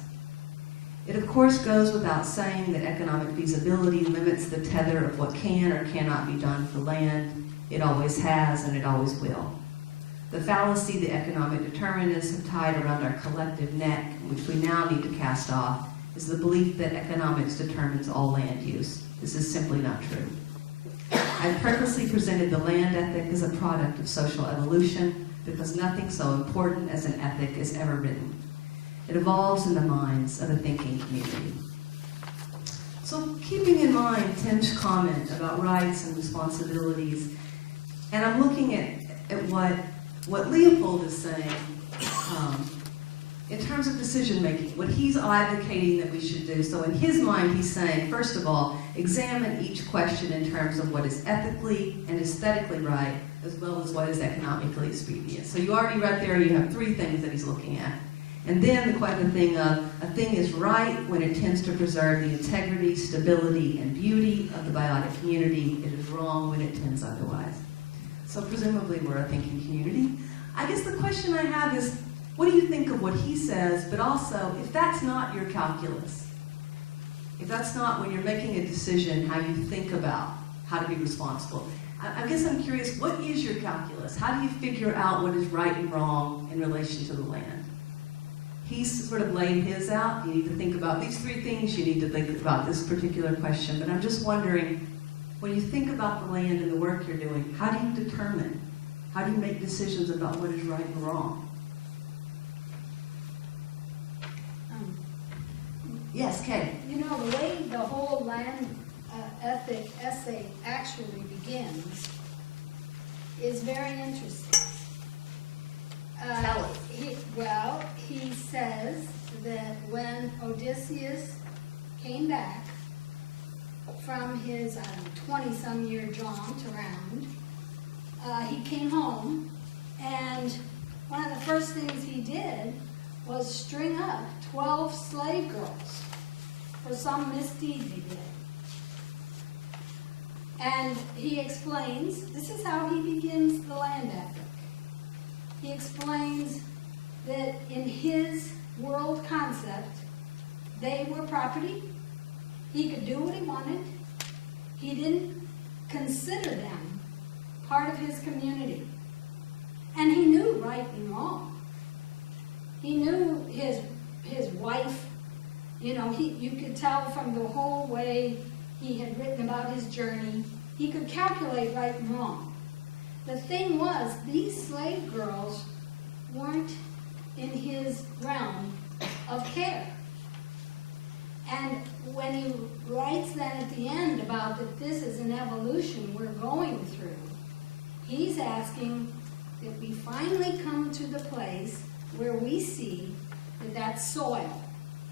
It of course goes without saying that economic feasibility limits the tether of what can or cannot be done for land. It always has and it always will. The fallacy the economic determinists have tied around our collective neck, which we now need to cast off, is the belief that economics determines all land use. This is simply not true. I purposely presented the land ethic as a product of social evolution because nothing so important as an ethic is ever written. It evolves in the minds of a thinking community. So keeping in mind Tim's comment about rights and responsibilities, and I'm looking at what Leopold is saying in terms of decision making, what he's advocating that we should do. So in his mind, he's saying, first of all, examine each question in terms of what is ethically and aesthetically right, as well as what is economically expedient. So you already right there, you have three things that he's looking at. And then the thing of, a thing is right when it tends to preserve the integrity, stability, and beauty of the biotic community. It is wrong when it tends otherwise. So presumably we're a thinking community. I guess the question I have is, what do you think of what he says, but also, if that's not your calculus, if that's not when you're making a decision how you think about how to be responsible, I guess I'm curious, what is your calculus? How do you figure out what is right and wrong in relation to the land? He's sort of laid his out. You need to think about these three things. You need to think about this particular question. But I'm just wondering, when you think about the land and the work you're doing, how do you determine? How do you make decisions about what is right and wrong? Yes, Kay. You know, the way the whole land ethic essay actually begins is very interesting. Tell us. He says that when Odysseus came back from his, 20-some-year jaunt around, he came home, and one of the first things he did was string up 12 slave girls for some misdeed he did. And he explains, this is how he begins the land ethic. He explains that in his world concept, they were property. He could do what he wanted. He didn't consider them part of his community. And he knew right and wrong. He knew his wife, you could tell from the whole way he had written about his journey, he could calculate right and wrong. The thing was, these slave girls weren't in his realm of care. And when he writes then at the end about that this is an evolution we're going through, he's asking that we finally come to the place where we see that soil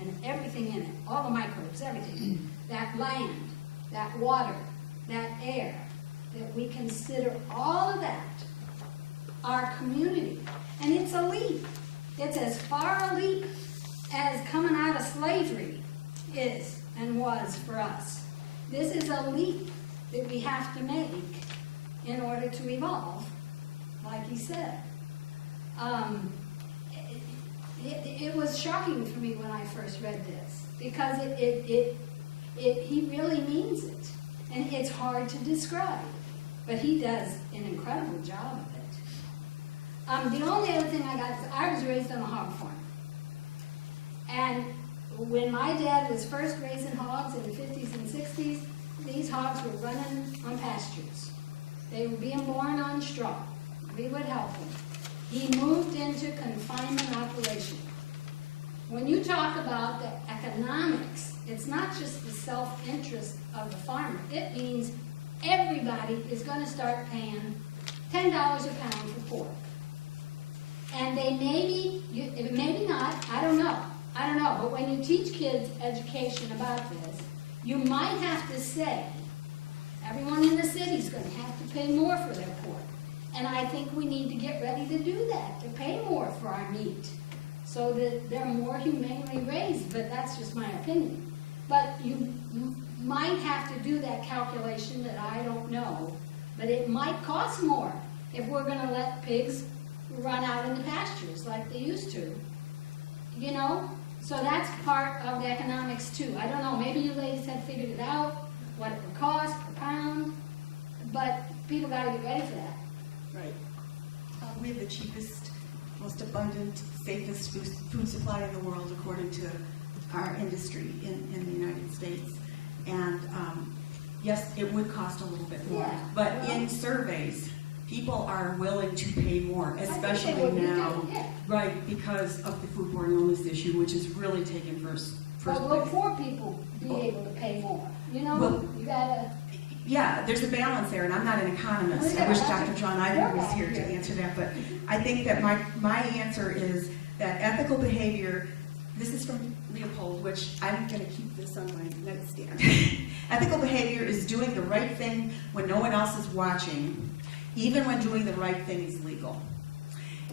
and everything in it, all the microbes, everything, that land, that water, that air, that we consider all of that our community. And it's a leap. It's as far a leap as coming out of slavery is and was for us. This is a leap that we have to make in order to evolve, like he said. It was shocking for me when I first read this, because he really means it. And it's hard to describe, but he does an incredible job of it. The only other thing I got is I was raised on a hog farm. And when my dad was first raising hogs in the 50s and 60s, these hogs were running on pastures. They were being born on straw. We would help them. He moved into confinement operation. When you talk about the economics, it's not just the self-interest of the farmer. It means everybody is going to start paying $10 a pound for pork. And they maybe not, I don't know. But when you teach kids education about this, you might have to say Everyone in the city's gonna have to pay more for their pork. And I think we need to get ready to do that, to pay more for our meat, so that they're more humanely raised, but that's just my opinion. But you might have to do that calculation that I don't know, but it might cost more if we're gonna let pigs run out in the pastures like they used to. You know? So that's part of the economics too. I don't know, maybe you ladies have figured it out, what it would cost per pound, but people gotta get ready for that. Right. We have the cheapest, most abundant, safest food supply in the world according to our industry in the United States. And yes, it would cost a little bit more. Yeah. But in surveys, people are willing to pay more, I think they especially would be now, too, yeah. right, because of the foodborne illness issue, which is really taken first But will place. poor people be able to pay more? You know, Well- you gotta, Yeah, there's a balance there, and I'm not an economist. I wish Dr. John Ivan was here to answer that, but I think that my answer is that ethical behavior, this is from Leopold, which I'm going to keep this on my nightstand. Ethical behavior is doing the right thing when no one else is watching, even when doing the right thing is legal.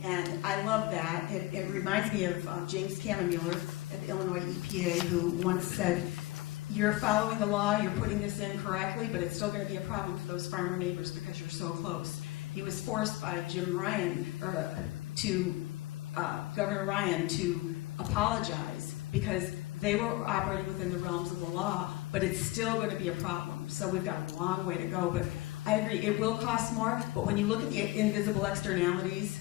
And I love that. It reminds me of James Kammermuller at the Illinois EPA, who once said, you're following the law, you're putting this in correctly, but it's still going to be a problem for those farmer neighbors because you're so close. He was forced by Governor Ryan to apologize because they were operating within the realms of the law, but it's still going to be a problem. So we've got a long way to go, but I agree, it will cost more, but when you look at the invisible externalities,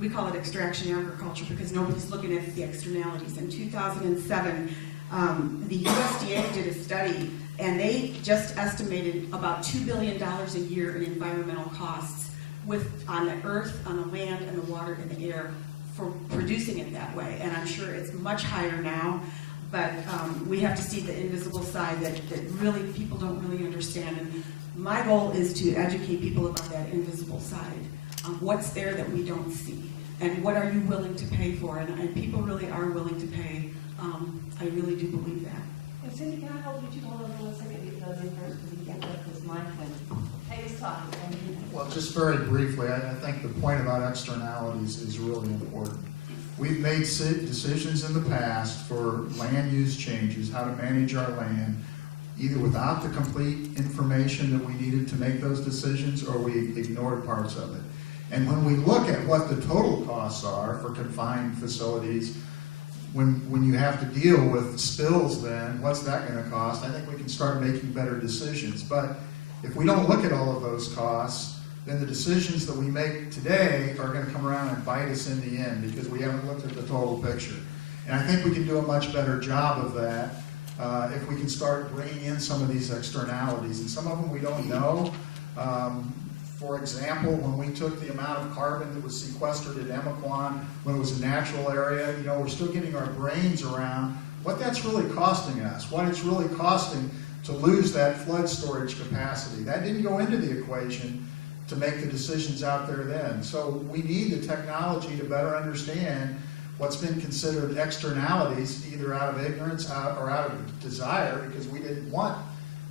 we call it extraction agriculture because nobody's looking at the externalities. In 2007, the USDA did a study, and they just estimated about $2 billion a year in environmental costs on the earth, on the land, and the water, and the air for producing it that way. And I'm sure it's much higher now, but we have to see the invisible side that really people don't really understand. And my goal is to educate people about that invisible side. What's there that we don't see, and what are you willing to pay for? And people really are willing to pay. I really do believe that. And Cindy, can I hold you hold on for 1 second? Get those in first because you can't let this mic in. Hey, it's talking. Well, just very briefly, I think the point about externalities is really important. We've made decisions in the past for land use changes, how to manage our land, either without the complete information that we needed to make those decisions, or we ignored parts of it. And when we look at what the total costs are for confined facilities, when you have to deal with spills, then what's that going to cost? I think we can start making better decisions. But if we don't look at all of those costs, then the decisions that we make today are going to come around and bite us in the end because we haven't looked at the total picture. And I think we can do a much better job of that if we can start bringing in some of these externalities. And some of them we don't know. For example, when we took the amount of carbon that was sequestered at Emiquon when it was a natural area, we're still getting our brains around what that's really costing us, what it's really costing to lose that flood storage capacity. That didn't go into the equation to make the decisions out there then. So we need the technology to better understand what's been considered externalities, either out of ignorance or out of desire, because we didn't want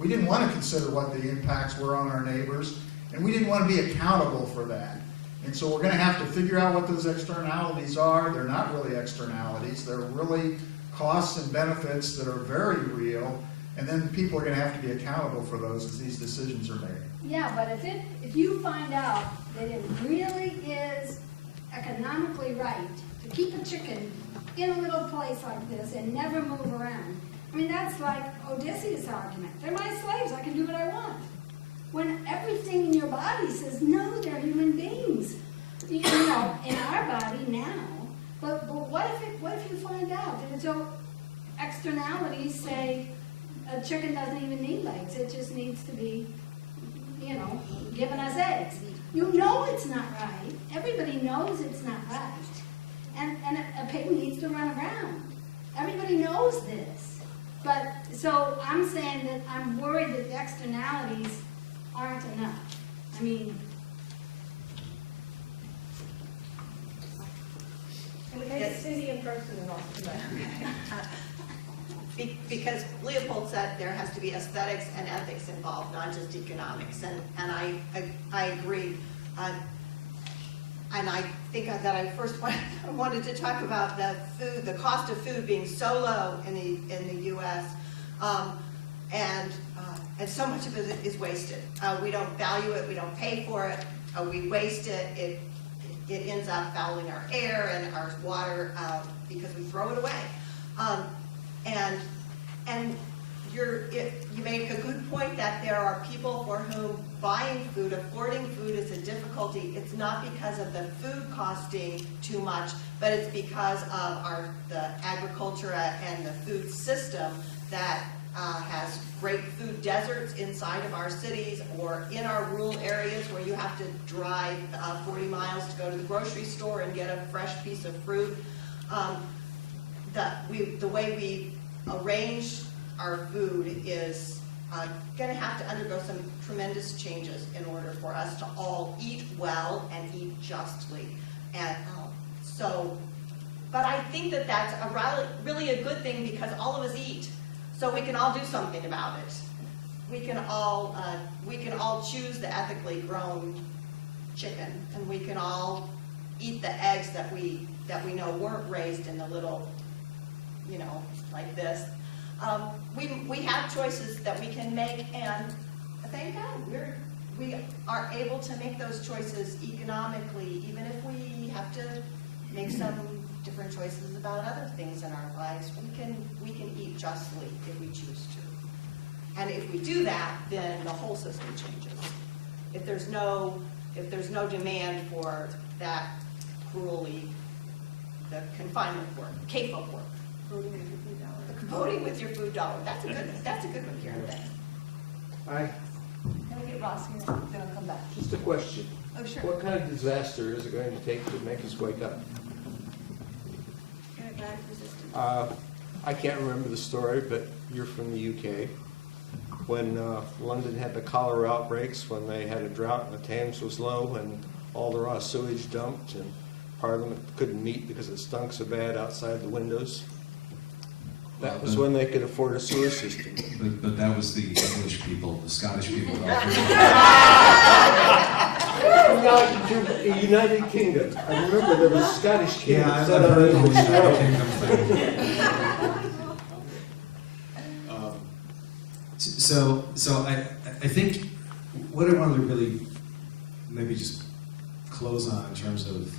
to consider what the impacts were on our neighbors. And we didn't want to be accountable for that. And so we're going to have to figure out what those externalities are. They're not really externalities. They're really costs and benefits that are very real. And then people are going to have to be accountable for those as these decisions are made. yeah, but if you find out that it really is economically right to keep a chicken in a little place like this and never move around, I mean, that's like Odysseus' argument. They're my slaves, I can do what I want. When everything in your body says, no, they're human beings, in our body now. But what if you find out that it's all externalities say a chicken doesn't even need legs, it just needs to be, giving us eggs. You know it's not right. Everybody knows it's not right. And a pig needs to run around. Everybody knows this. But, so I'm saying that I'm worried that the externalities aren't enough. I mean, Can we take Cindy in first and then I'll come back? Because Leopold said there has to be aesthetics and ethics involved, not just economics, and I agree. And I think that I first wanted to talk about the cost of food being so low in the U.S. And so much of it is wasted. We don't value it, we don't pay for it, we waste it. It ends up fouling our air and our water because we throw it away. And you make a good point that there are people for whom buying food, affording food is a difficulty. It's not because of the food costing too much, but it's because of the agriculture and the food system that has great food deserts inside of our cities or in our rural areas where you have to drive 40 miles to go to the grocery store and get a fresh piece of fruit. The way we arrange our food is going to have to undergo some tremendous changes in order for us to all eat well and eat justly. And but I think that that's really a good thing because all of us eat. So we can all do something about it. We can all choose the ethically grown chicken, and we can all eat the eggs that we know weren't raised in the little, like this. We have choices that we can make, and thank God we are able to make those choices economically, even if we have to make some different choices about other things in our lives. We can eat justly if we choose to. And if we do that, then the whole system changes. If there's no demand for that cruelly, the confinement work, CAFO work. Voting with your food dollar. That's a good one, Karen. Thanks. Hi, Can we get Ross here? Then I'll come back. just a question. Oh, sure. What kind of disaster is it going to take to make us wake up? I can't remember the story, but you're from the UK. When London had the cholera outbreaks, when they had a drought and the Thames was low and all the raw sewage dumped and Parliament couldn't meet because it stunk so bad outside the windows. That was when they could afford a sewer system. But that was the English people, the Scottish people. United Kingdom. I remember there was a Scottish king. Yeah, I've set up heard of the his United throne. Kingdom thing. So I think what I wanted to really maybe just close on in terms of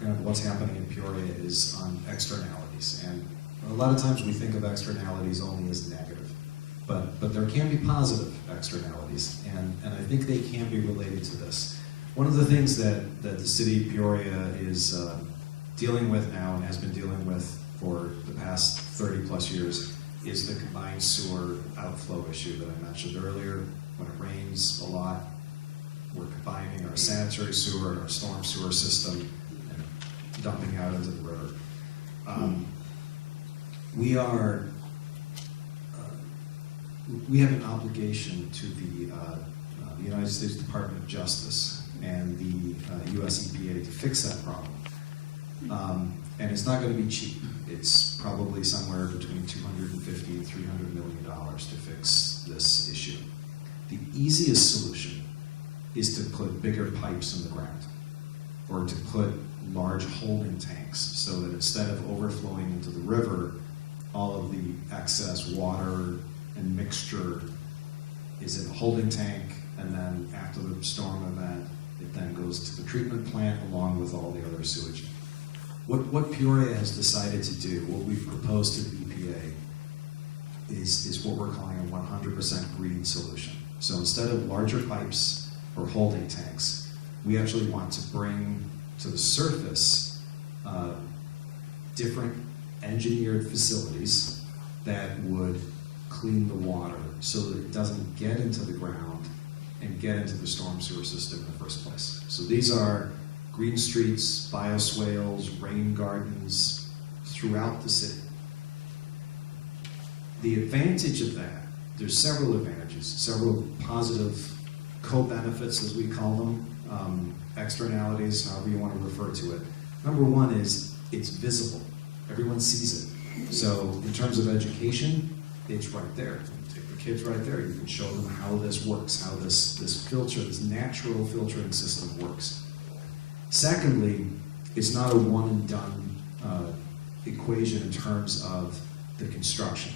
kind of what's happening in Peoria is on externalities. And a lot of times we think of externalities only as negative, but there can be positive externalities, and I think they can be related to this. One of the things that the city of Peoria is dealing with now and has been dealing with for the past 30 plus years is the combined sewer outflow issue that I mentioned earlier. When it rains a lot, we're combining our sanitary sewer and our storm sewer system and dumping out into the river. We have an obligation to the United States Department of Justice and the US EPA to fix that problem. And it's not going to be cheap. It's probably somewhere between $250 and $300 million to fix this issue. The easiest solution is to put bigger pipes in the ground, or to put large holding tanks so that instead of overflowing into the river, all of the excess water and mixture is in a holding tank, and then after the storm event, it then goes to the treatment plant along with all the other sewage. What Peoria has decided to do, what we've proposed to the EPA, is what we're calling a 100% green solution. So instead of larger pipes or holding tanks, we actually want to bring to the surface different engineered facilities that would clean the water so that it doesn't get into the ground and get into the storm sewer system in the first place. So these are green streets, bioswales, rain gardens throughout the city. The advantage of that, there's several advantages, several positive co-benefits as we call them, externalities, however you want to refer to it. Number one is it's visible. Everyone sees it. So in terms of education, it's right there. You take the kids right there. You can show them how this works, how this filter, this natural filtering system works. Secondly, it's not a one and done equation in terms of the construction.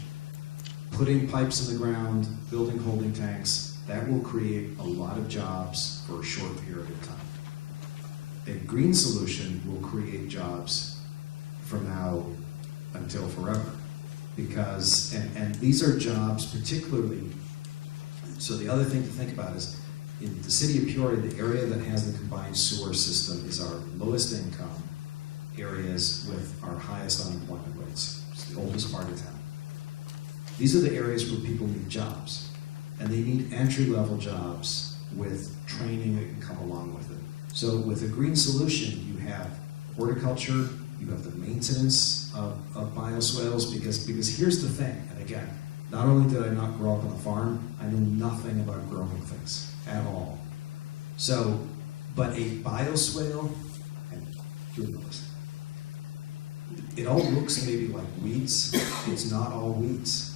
Putting pipes in the ground, building holding tanks, that will create a lot of jobs for a short period of time. A green solution will create jobs from now until forever. Because, and these are jobs particularly, so the other thing to think about is, in the city of Peoria, the area that has the combined sewer system is our lowest income areas with our highest unemployment rates. It's the oldest part of town. These are the areas where people need jobs, and they need entry-level jobs with training that can come along with it. So with a green solution, you have horticulture, you have the maintenance of bioswales, because here's the thing, and again, not only did I not grow up on a farm, I know nothing about growing things at all. So, but a bioswale, and you know this, it all looks maybe like weeds. It's not all weeds.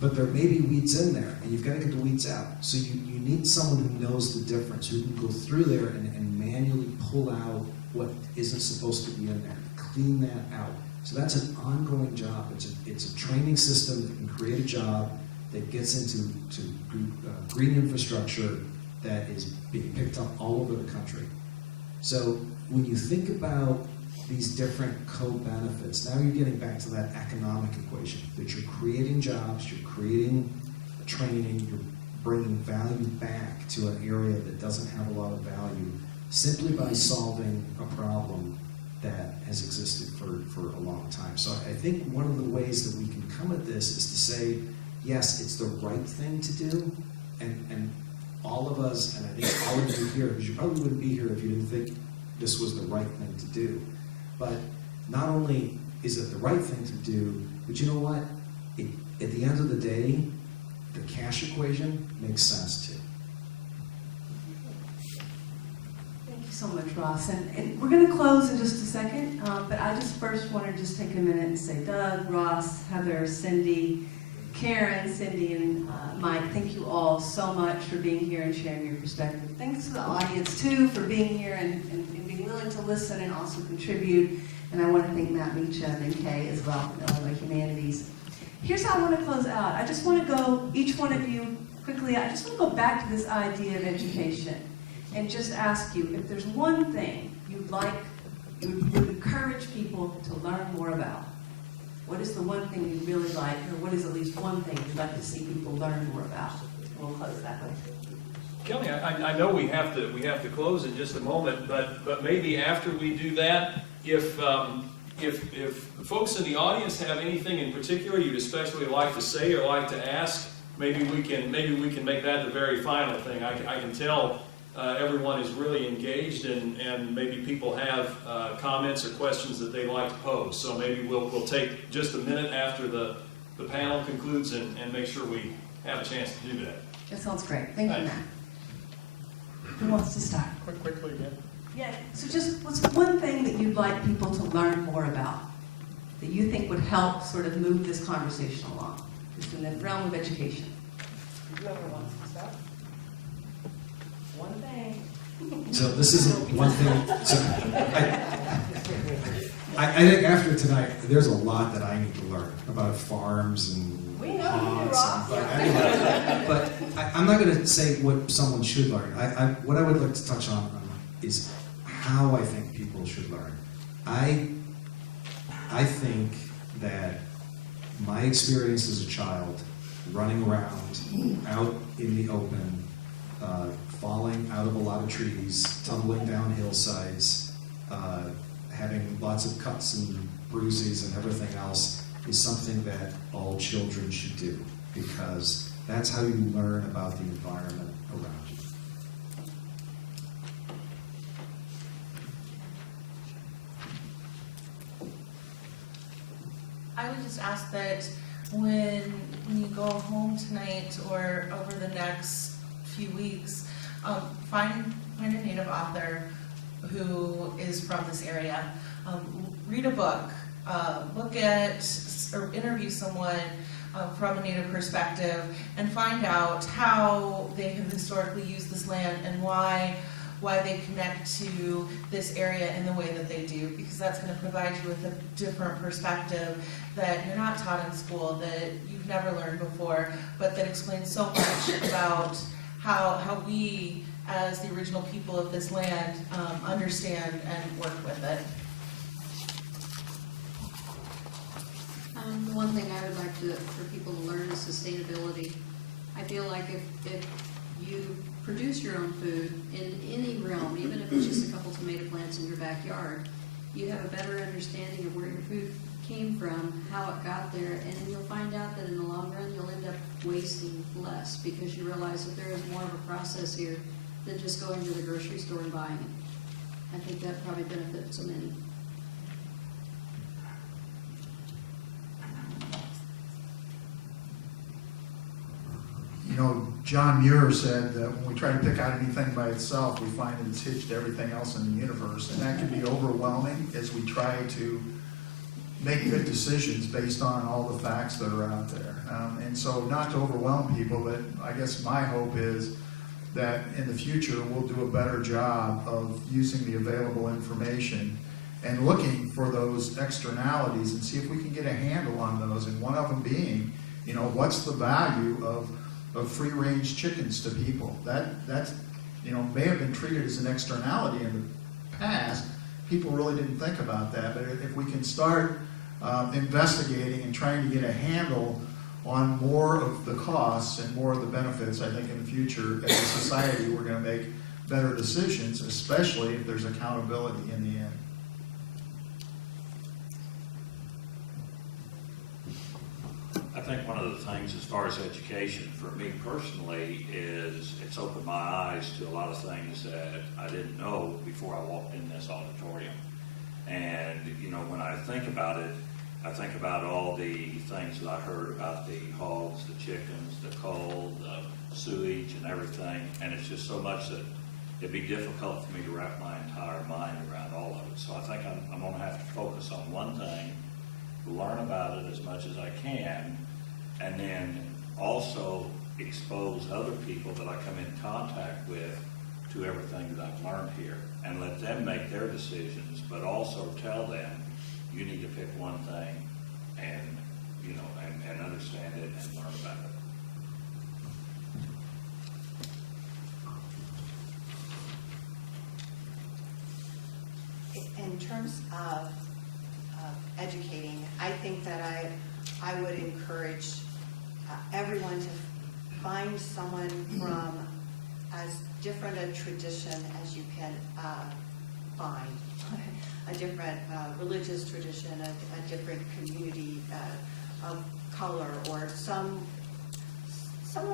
But there may be weeds in there, and you've got to get the weeds out. So you need someone who knows the difference, who can go through there and manually pull out what isn't supposed to be in there, clean that out. So that's an ongoing job. It's a training system that can create a job that gets into green infrastructure that is being picked up all over the country. So when you think about these different co-benefits, now you're getting back to that economic equation, that you're creating jobs, you're creating training, you're bringing value back to an area that doesn't have a lot of value simply by solving a problem that has existed for a long time. So I think one of the ways that we can come at this is to say, yes, it's the right thing to do, and all of us, and I think all of you here, because you probably wouldn't be here if you didn't think this was the right thing to do. But not only is it the right thing to do, but you know what? At the end of the day, the cash equation makes sense too. Thank you so much, Ross. And we're going to close in just a second, but I just first want to just take a minute and say, Doug, Ross, Heather, Cindy, Karen, Cindy, and Mike, thank you all so much for being here and sharing your perspective. Thanks to the audience, too, for being here and being willing to listen and also contribute. And I want to thank Matt Meacham and Kay as well from Illinois Humanities. Here's how I want to close out. I just want to go, each one of you, quickly, I just want to go back to this idea of education and just ask you if there's one thing you would encourage people to learn more about. What is the one thing you really like, or what is at least one thing you'd like to see people learn more about? We'll close that way. Kelly, I know we have to close in just a moment, but maybe after we do that, if folks in the audience have anything in particular you'd especially like to say or like to ask, maybe we can make that the very final thing. I can tell everyone is really engaged, and maybe people have comments or questions that they'd like to pose. So maybe we'll take just a minute after the panel concludes and make sure we have a chance to do that. That sounds great. Thank you, Matt. Who wants to start? Quickly again. Yeah, so just what's one thing that you'd like people to learn more about that you think would help sort of move this conversation along, just in the realm of education? Whoever wants to start. One thing. So this isn't one thing. So I think after tonight, there's a lot that I need to learn about farms and We know ponds. you, Ross. But I'm not going to say what someone should learn. What I would like to touch on is how I think people should learn. I think that my experience as a child, running around out in the open, falling out of a lot of trees, tumbling down hillsides, having lots of cuts and bruises and everything else is something that all children should do, because that's how you learn about the environment around you. I would just ask that when you go home tonight or over the next few weeks, find a Native author who is from this area. Read a book, look at or interview someone from a Native perspective and find out how they have historically used this land and why they connect to this area in the way that they do, because that's going to provide you with a different perspective that you're not taught in school, that you've never learned before, but that explains so much about how we, as the original people of this land, understand and work with it. The one thing I would like for people to learn is sustainability. I feel like if you produce your own food in any realm, even if it's just a couple tomato plants in your backyard, you have a better understanding of where your food came from, how it got there, and then you'll find out that in the long run you'll end up wasting less because you realize that there is more of a process here than just going to the grocery store and buying it. I think that probably benefits so many. You know, John Muir said that when we try to pick out anything by itself, we find that it's hitched to everything else in the universe. And that can be overwhelming as we try to make good decisions based on all the facts that are out there. And so not to overwhelm people, but I guess my hope is that in the future we'll do a better job of using the available information and looking for those externalities and see if we can get a handle on those. And one of them being, you know, what's the value of free-range chickens to people? That's you know, may have been treated as an externality in the past. People really didn't think about that. But if we can start investigating and trying to get a handle on more of the costs and more of the benefits, I think in the future, as a society, we're going to make better decisions, especially if there's accountability in the end. I think one of the things as far as education for me personally is it's opened my eyes to a lot of things that I didn't know before I walked in this auditorium. And, you know, when I think about it, I think about all the things that I heard about the hogs, the chickens, the coal, the sewage and everything. And it's just so much that it'd be difficult for me to wrap my entire mind around all of it. So I think I'm going to have to focus on one thing, learn about it as much as I can, and then also expose other people that I come in contact with to everything that I've learned here and let them make their decisions, but also tell them you need to pick one thing and, you know, and understand it and learn about it. In terms of educating, I think that I would encourage everyone to find someone from as different a tradition as you can find, a different religious tradition, a different community of color, or someone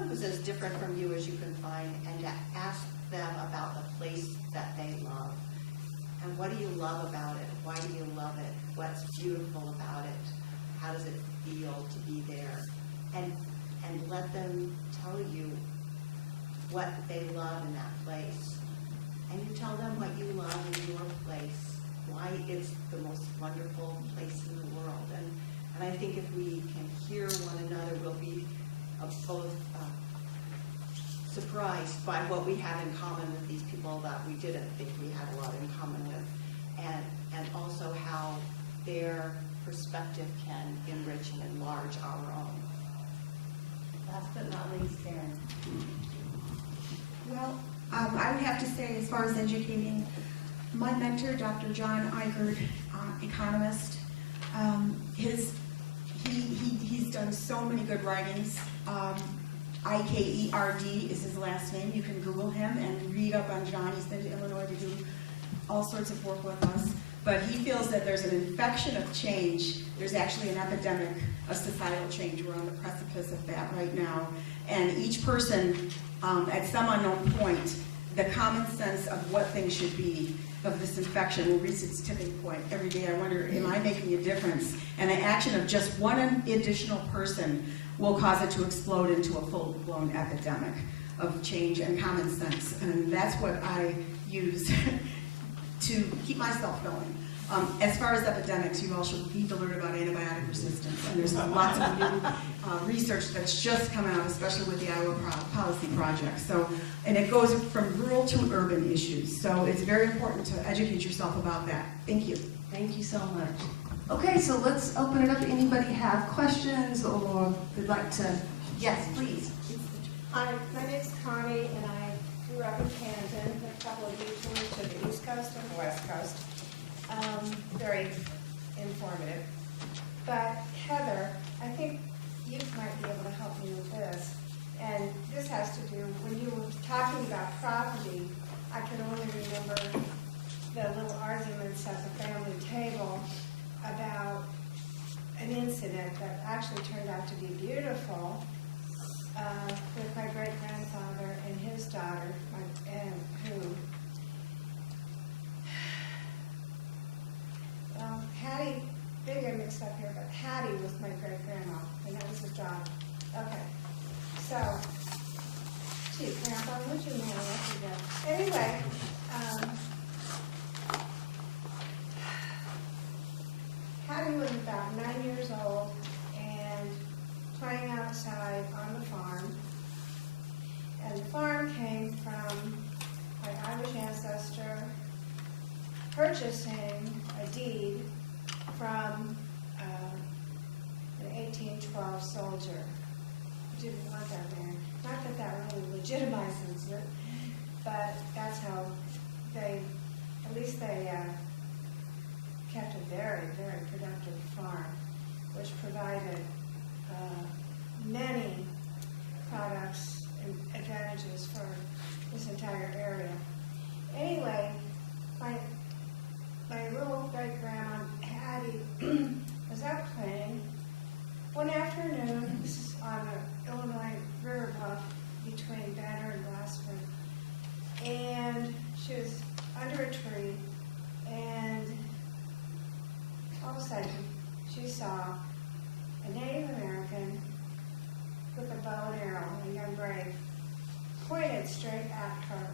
who's as different from you as you can find, and to ask them about the place that they love. And what do you love about it? Why do you love it? What's beautiful about it? How does it feel to be there? And let them tell you what they love in that place. And you tell them what you love in your place, why it's the most wonderful place in the world. And I think if we can hear one another, we'll be both surprised by what we have in common with these people that we didn't think we had a lot in common with, and also how their perspective can enrich and enlarge our own. Last but not least, Karen. Well, I would have to say, as far as educating, my mentor, Dr. John Ikerd, economist, he's done so many good writings. Ikerd is his last name. You can Google him and read up on John. He's been to Illinois to do all sorts of work with us. But he feels that there's an infection of change. There's actually an epidemic of societal change. We're on the precipice of that right now. And each person, at some unknown point, the common sense of what things should be of this infection will reach its tipping point. Every day I wonder, am I making a difference? And the action of just one additional person will cause it to explode into a full-blown epidemic of change and common sense. And that's what I use to keep myself going. As far as epidemics, you all should need to learn about antibiotic resistance. And there's lots of new research that's just come out, especially with the Iowa Policy Project. So, and it goes from rural to urban issues. So it's very important to educate yourself about that. Thank you. Thank you so much. Okay, so let's open it up. Anybody have questions or would like to? Yes, please. Hi, my name's Connie, and I grew up in Canton. A couple of detours to the East Coast and the West Coast. Very informative. But Heather, I think you might be able to help me with this. And this has to do, when you were talking about property, I can only remember the little arguments at the family table about an incident that actually turned out to be beautiful with my great-grandfather and his daughter, Hattie, maybe I'm mixed up here, but Hattie was my great-grandma, and that was his daughter. Okay, so, gee, Grandpa, would you know what you did? Anyway, Hattie was about 9 years old and playing outside on the farm. And the farm came from my Irish ancestor purchasing a deed from an 1812 soldier who didn't want that land. Not that that really legitimizes it, but that's how they, at least they kept a very, very productive farm, which provided many products and advantages for this entire area. Anyway, my little great-grandma, Hattie, was out playing one afternoon. This is on the Illinois River bluff between Banner and Glassford. And she was under a tree, and all of a sudden, she saw a Native American with a bow and arrow, a young brave, pointed straight at her.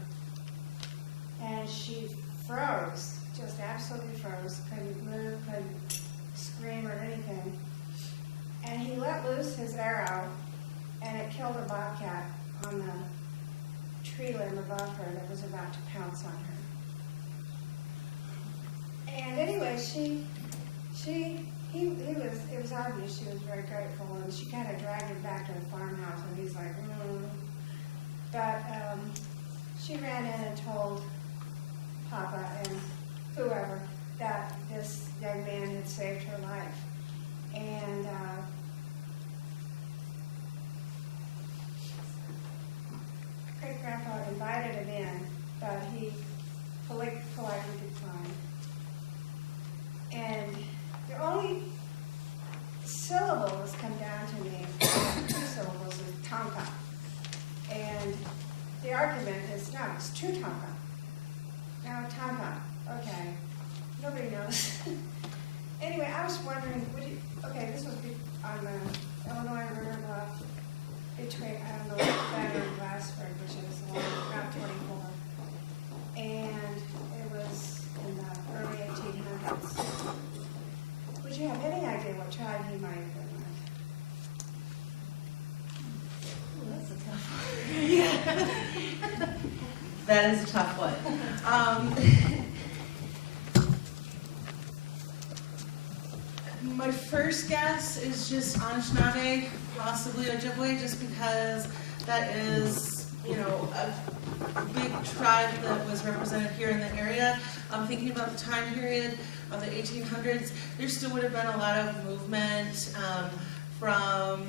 And she froze, just absolutely froze, couldn't move, couldn't scream or anything. And he let loose his arrow, and it killed a bobcat on the tree limb above her that was about to pounce on her. And anyway, it was obvious she was very grateful, and she kind of dragged him back to the farmhouse, and he's like, But she ran in and told Papa and whoever that this young man had saved her life. And great-grandpa invited him in, but he politely declined. And the only syllable that's come down to me, 2 syllables, is Tonka. And the argument is, no, it's 2 Tonka. No, Tonka. Okay. Nobody knows. Anyway, I was wondering, this was on the Illinois River bluff between, Banner and Glassford, which is along Route 24. And it was in the early 1800s. Would you have any idea what tribe he might have been with? That's a tough one. Yeah. That is a tough one. My first guess is just Anishinaabe, possibly Ojibwe, just because that is, a big tribe that was represented here in the area. I'm thinking about the time period of the 1800s. There still would have been a lot of movement from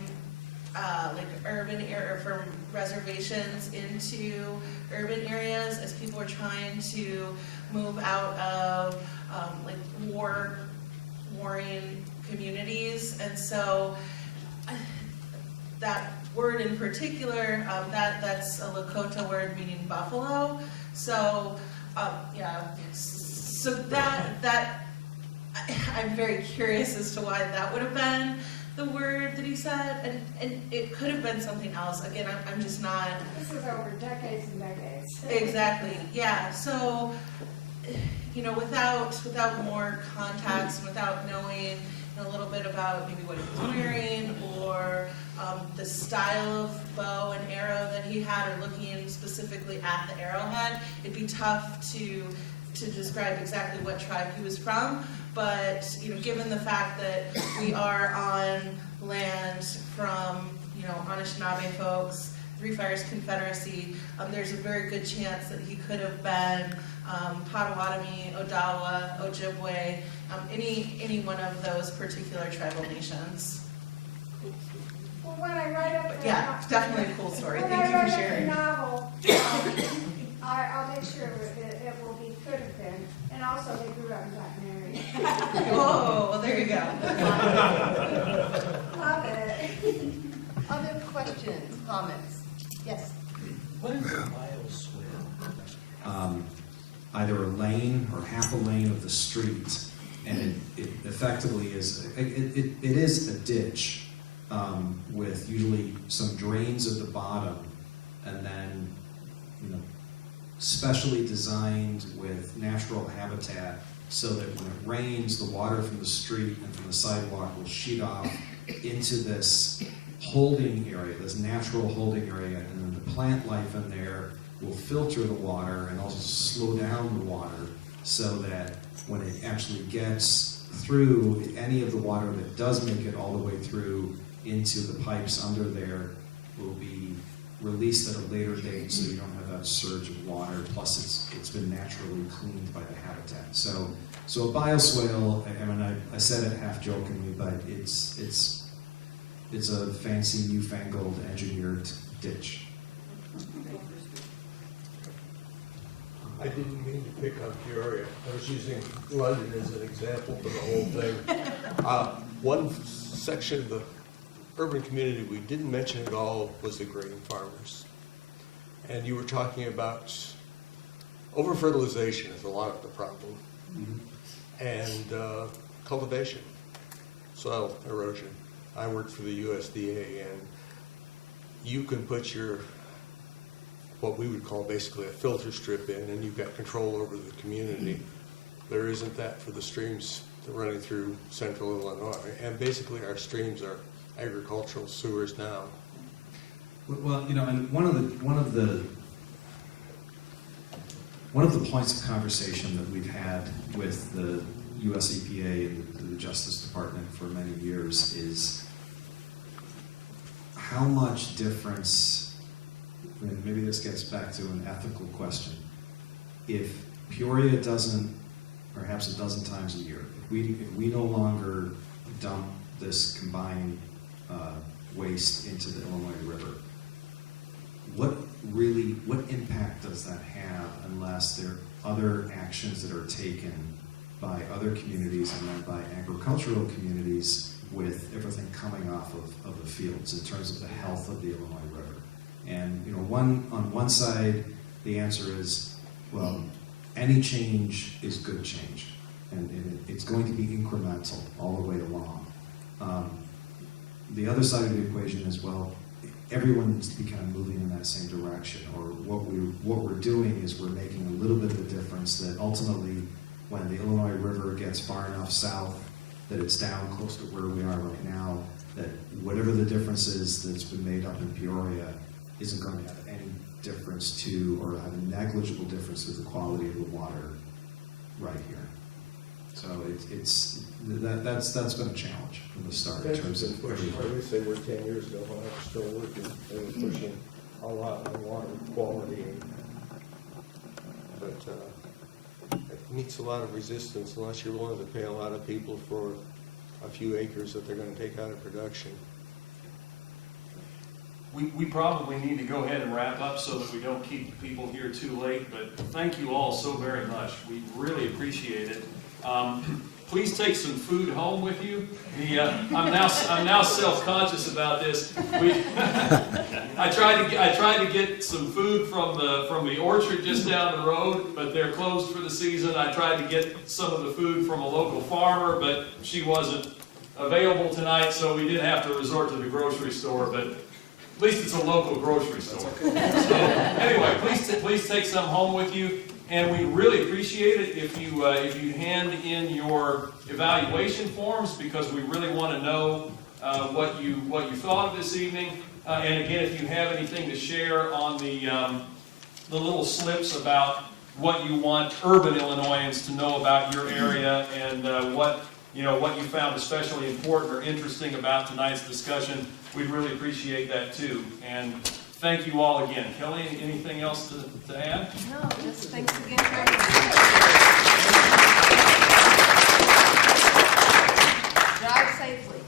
urban area, from reservations into urban areas as people were trying to move out of warring communities. And so that word in particular, that's a Lakota word meaning buffalo. So so that I'm very curious as to why that would have been the word that he said, and it could have been something else. Again, I'm just not. This is over decades and decades. Exactly. Yeah. So without more context, without knowing a little bit about maybe what he was wearing or the style of bow and arrow that he had, or looking specifically at the arrowhead, it'd be tough to describe exactly what tribe he was from. But given the fact that we are on land from Anishinaabe folks, Three Fires Confederacy, there's a very good chance that he could have been Potawatomi, Odawa, Ojibwe, any one of those particular tribal nations. Well, when I write up But yeah, definitely a cool story. when Thank I you for write up sharing. the novel, I'll make sure it will be could have been, and also they grew up and got married. Oh, well, there you go. Love it. Other questions, comments? Yes? What is a bioswale? Either a lane or half a lane of the street, and it effectively is, it is a ditch with usually some drains at the bottom, and then specially designed with natural habitat so that when it rains, the water from the street and from the sidewalk will sheet off into this holding area, this natural holding area, and then the plant life in there will filter the water and also slow down the water so that when it actually gets through, any of the water that does make it all the way through into the pipes under there will be released at a later date, so you don't have that surge of water. Plus, it's been naturally cleaned by the habitat. So a bioswale, I said it half jokingly, but it's a fancy, newfangled, engineered ditch. I didn't mean to pick on Peoria. I was using London as an example for the whole thing. One section of the urban community we didn't mention at all was the grain farmers. And you were talking about over-fertilization is a lot of the problem. Mm-hmm. And cultivation, soil erosion. I work for the USDA, and you can put your what we would call basically a filter strip in, and you've got control over the community. There isn't that for the streams that are running through central Illinois, and basically our streams are agricultural sewers now. Well, and one of the points of conversation that we've had with the U.S. EPA and the Justice Department for many years is how much difference. Maybe this gets back to an ethical question. If Peoria doesn't, perhaps 12 times a year, if we no longer dump this combined waste into the Illinois River, what impact does that have unless there are other actions that are taken by other communities and then by agricultural communities with everything coming off of the fields in terms of the health of the Illinois River? And on one side, the answer is, well, any change is good change, and it's going to be incremental all the way along. The other side of the equation is, well, everyone needs to be kind of moving in that same direction, or what we're doing is we're making a little bit of a difference that ultimately, when the Illinois River gets far enough south that it's down close to where we are right now, that whatever the difference is that's been made up in Peoria isn't going to have any difference to, or have a negligible difference to the quality of the water right here. So that's been a challenge from the start in terms of everything. I would say we're 10 years ago when I was still working, they were pushing a lot on water quality, but it meets a lot of resistance unless you're willing to pay a lot of people for a few acres that they're going to take out of production. We probably need to go ahead and wrap up so that we don't keep people here too late, but thank you all so very much. We really appreciate it. Please take some food home with you. I'm now self-conscious about this. I tried to get some food from the orchard just down the road, but they're closed for the season. I tried to get some of the food from a local farmer, but she wasn't available tonight, so we did have to resort to the grocery store. But at least it's a local grocery store. So anyway, please take some home with you. And we really appreciate it if you hand in your evaluation forms, because we really want to know what you thought of this evening. And again, if you have anything to share on the little slips about what you want urban Illinoisans to know about your area, and what you found especially important or interesting about tonight's discussion, we'd really appreciate that too. And thank you all again. Kelly, anything else to add? No, just thanks again for everything. Drive safely.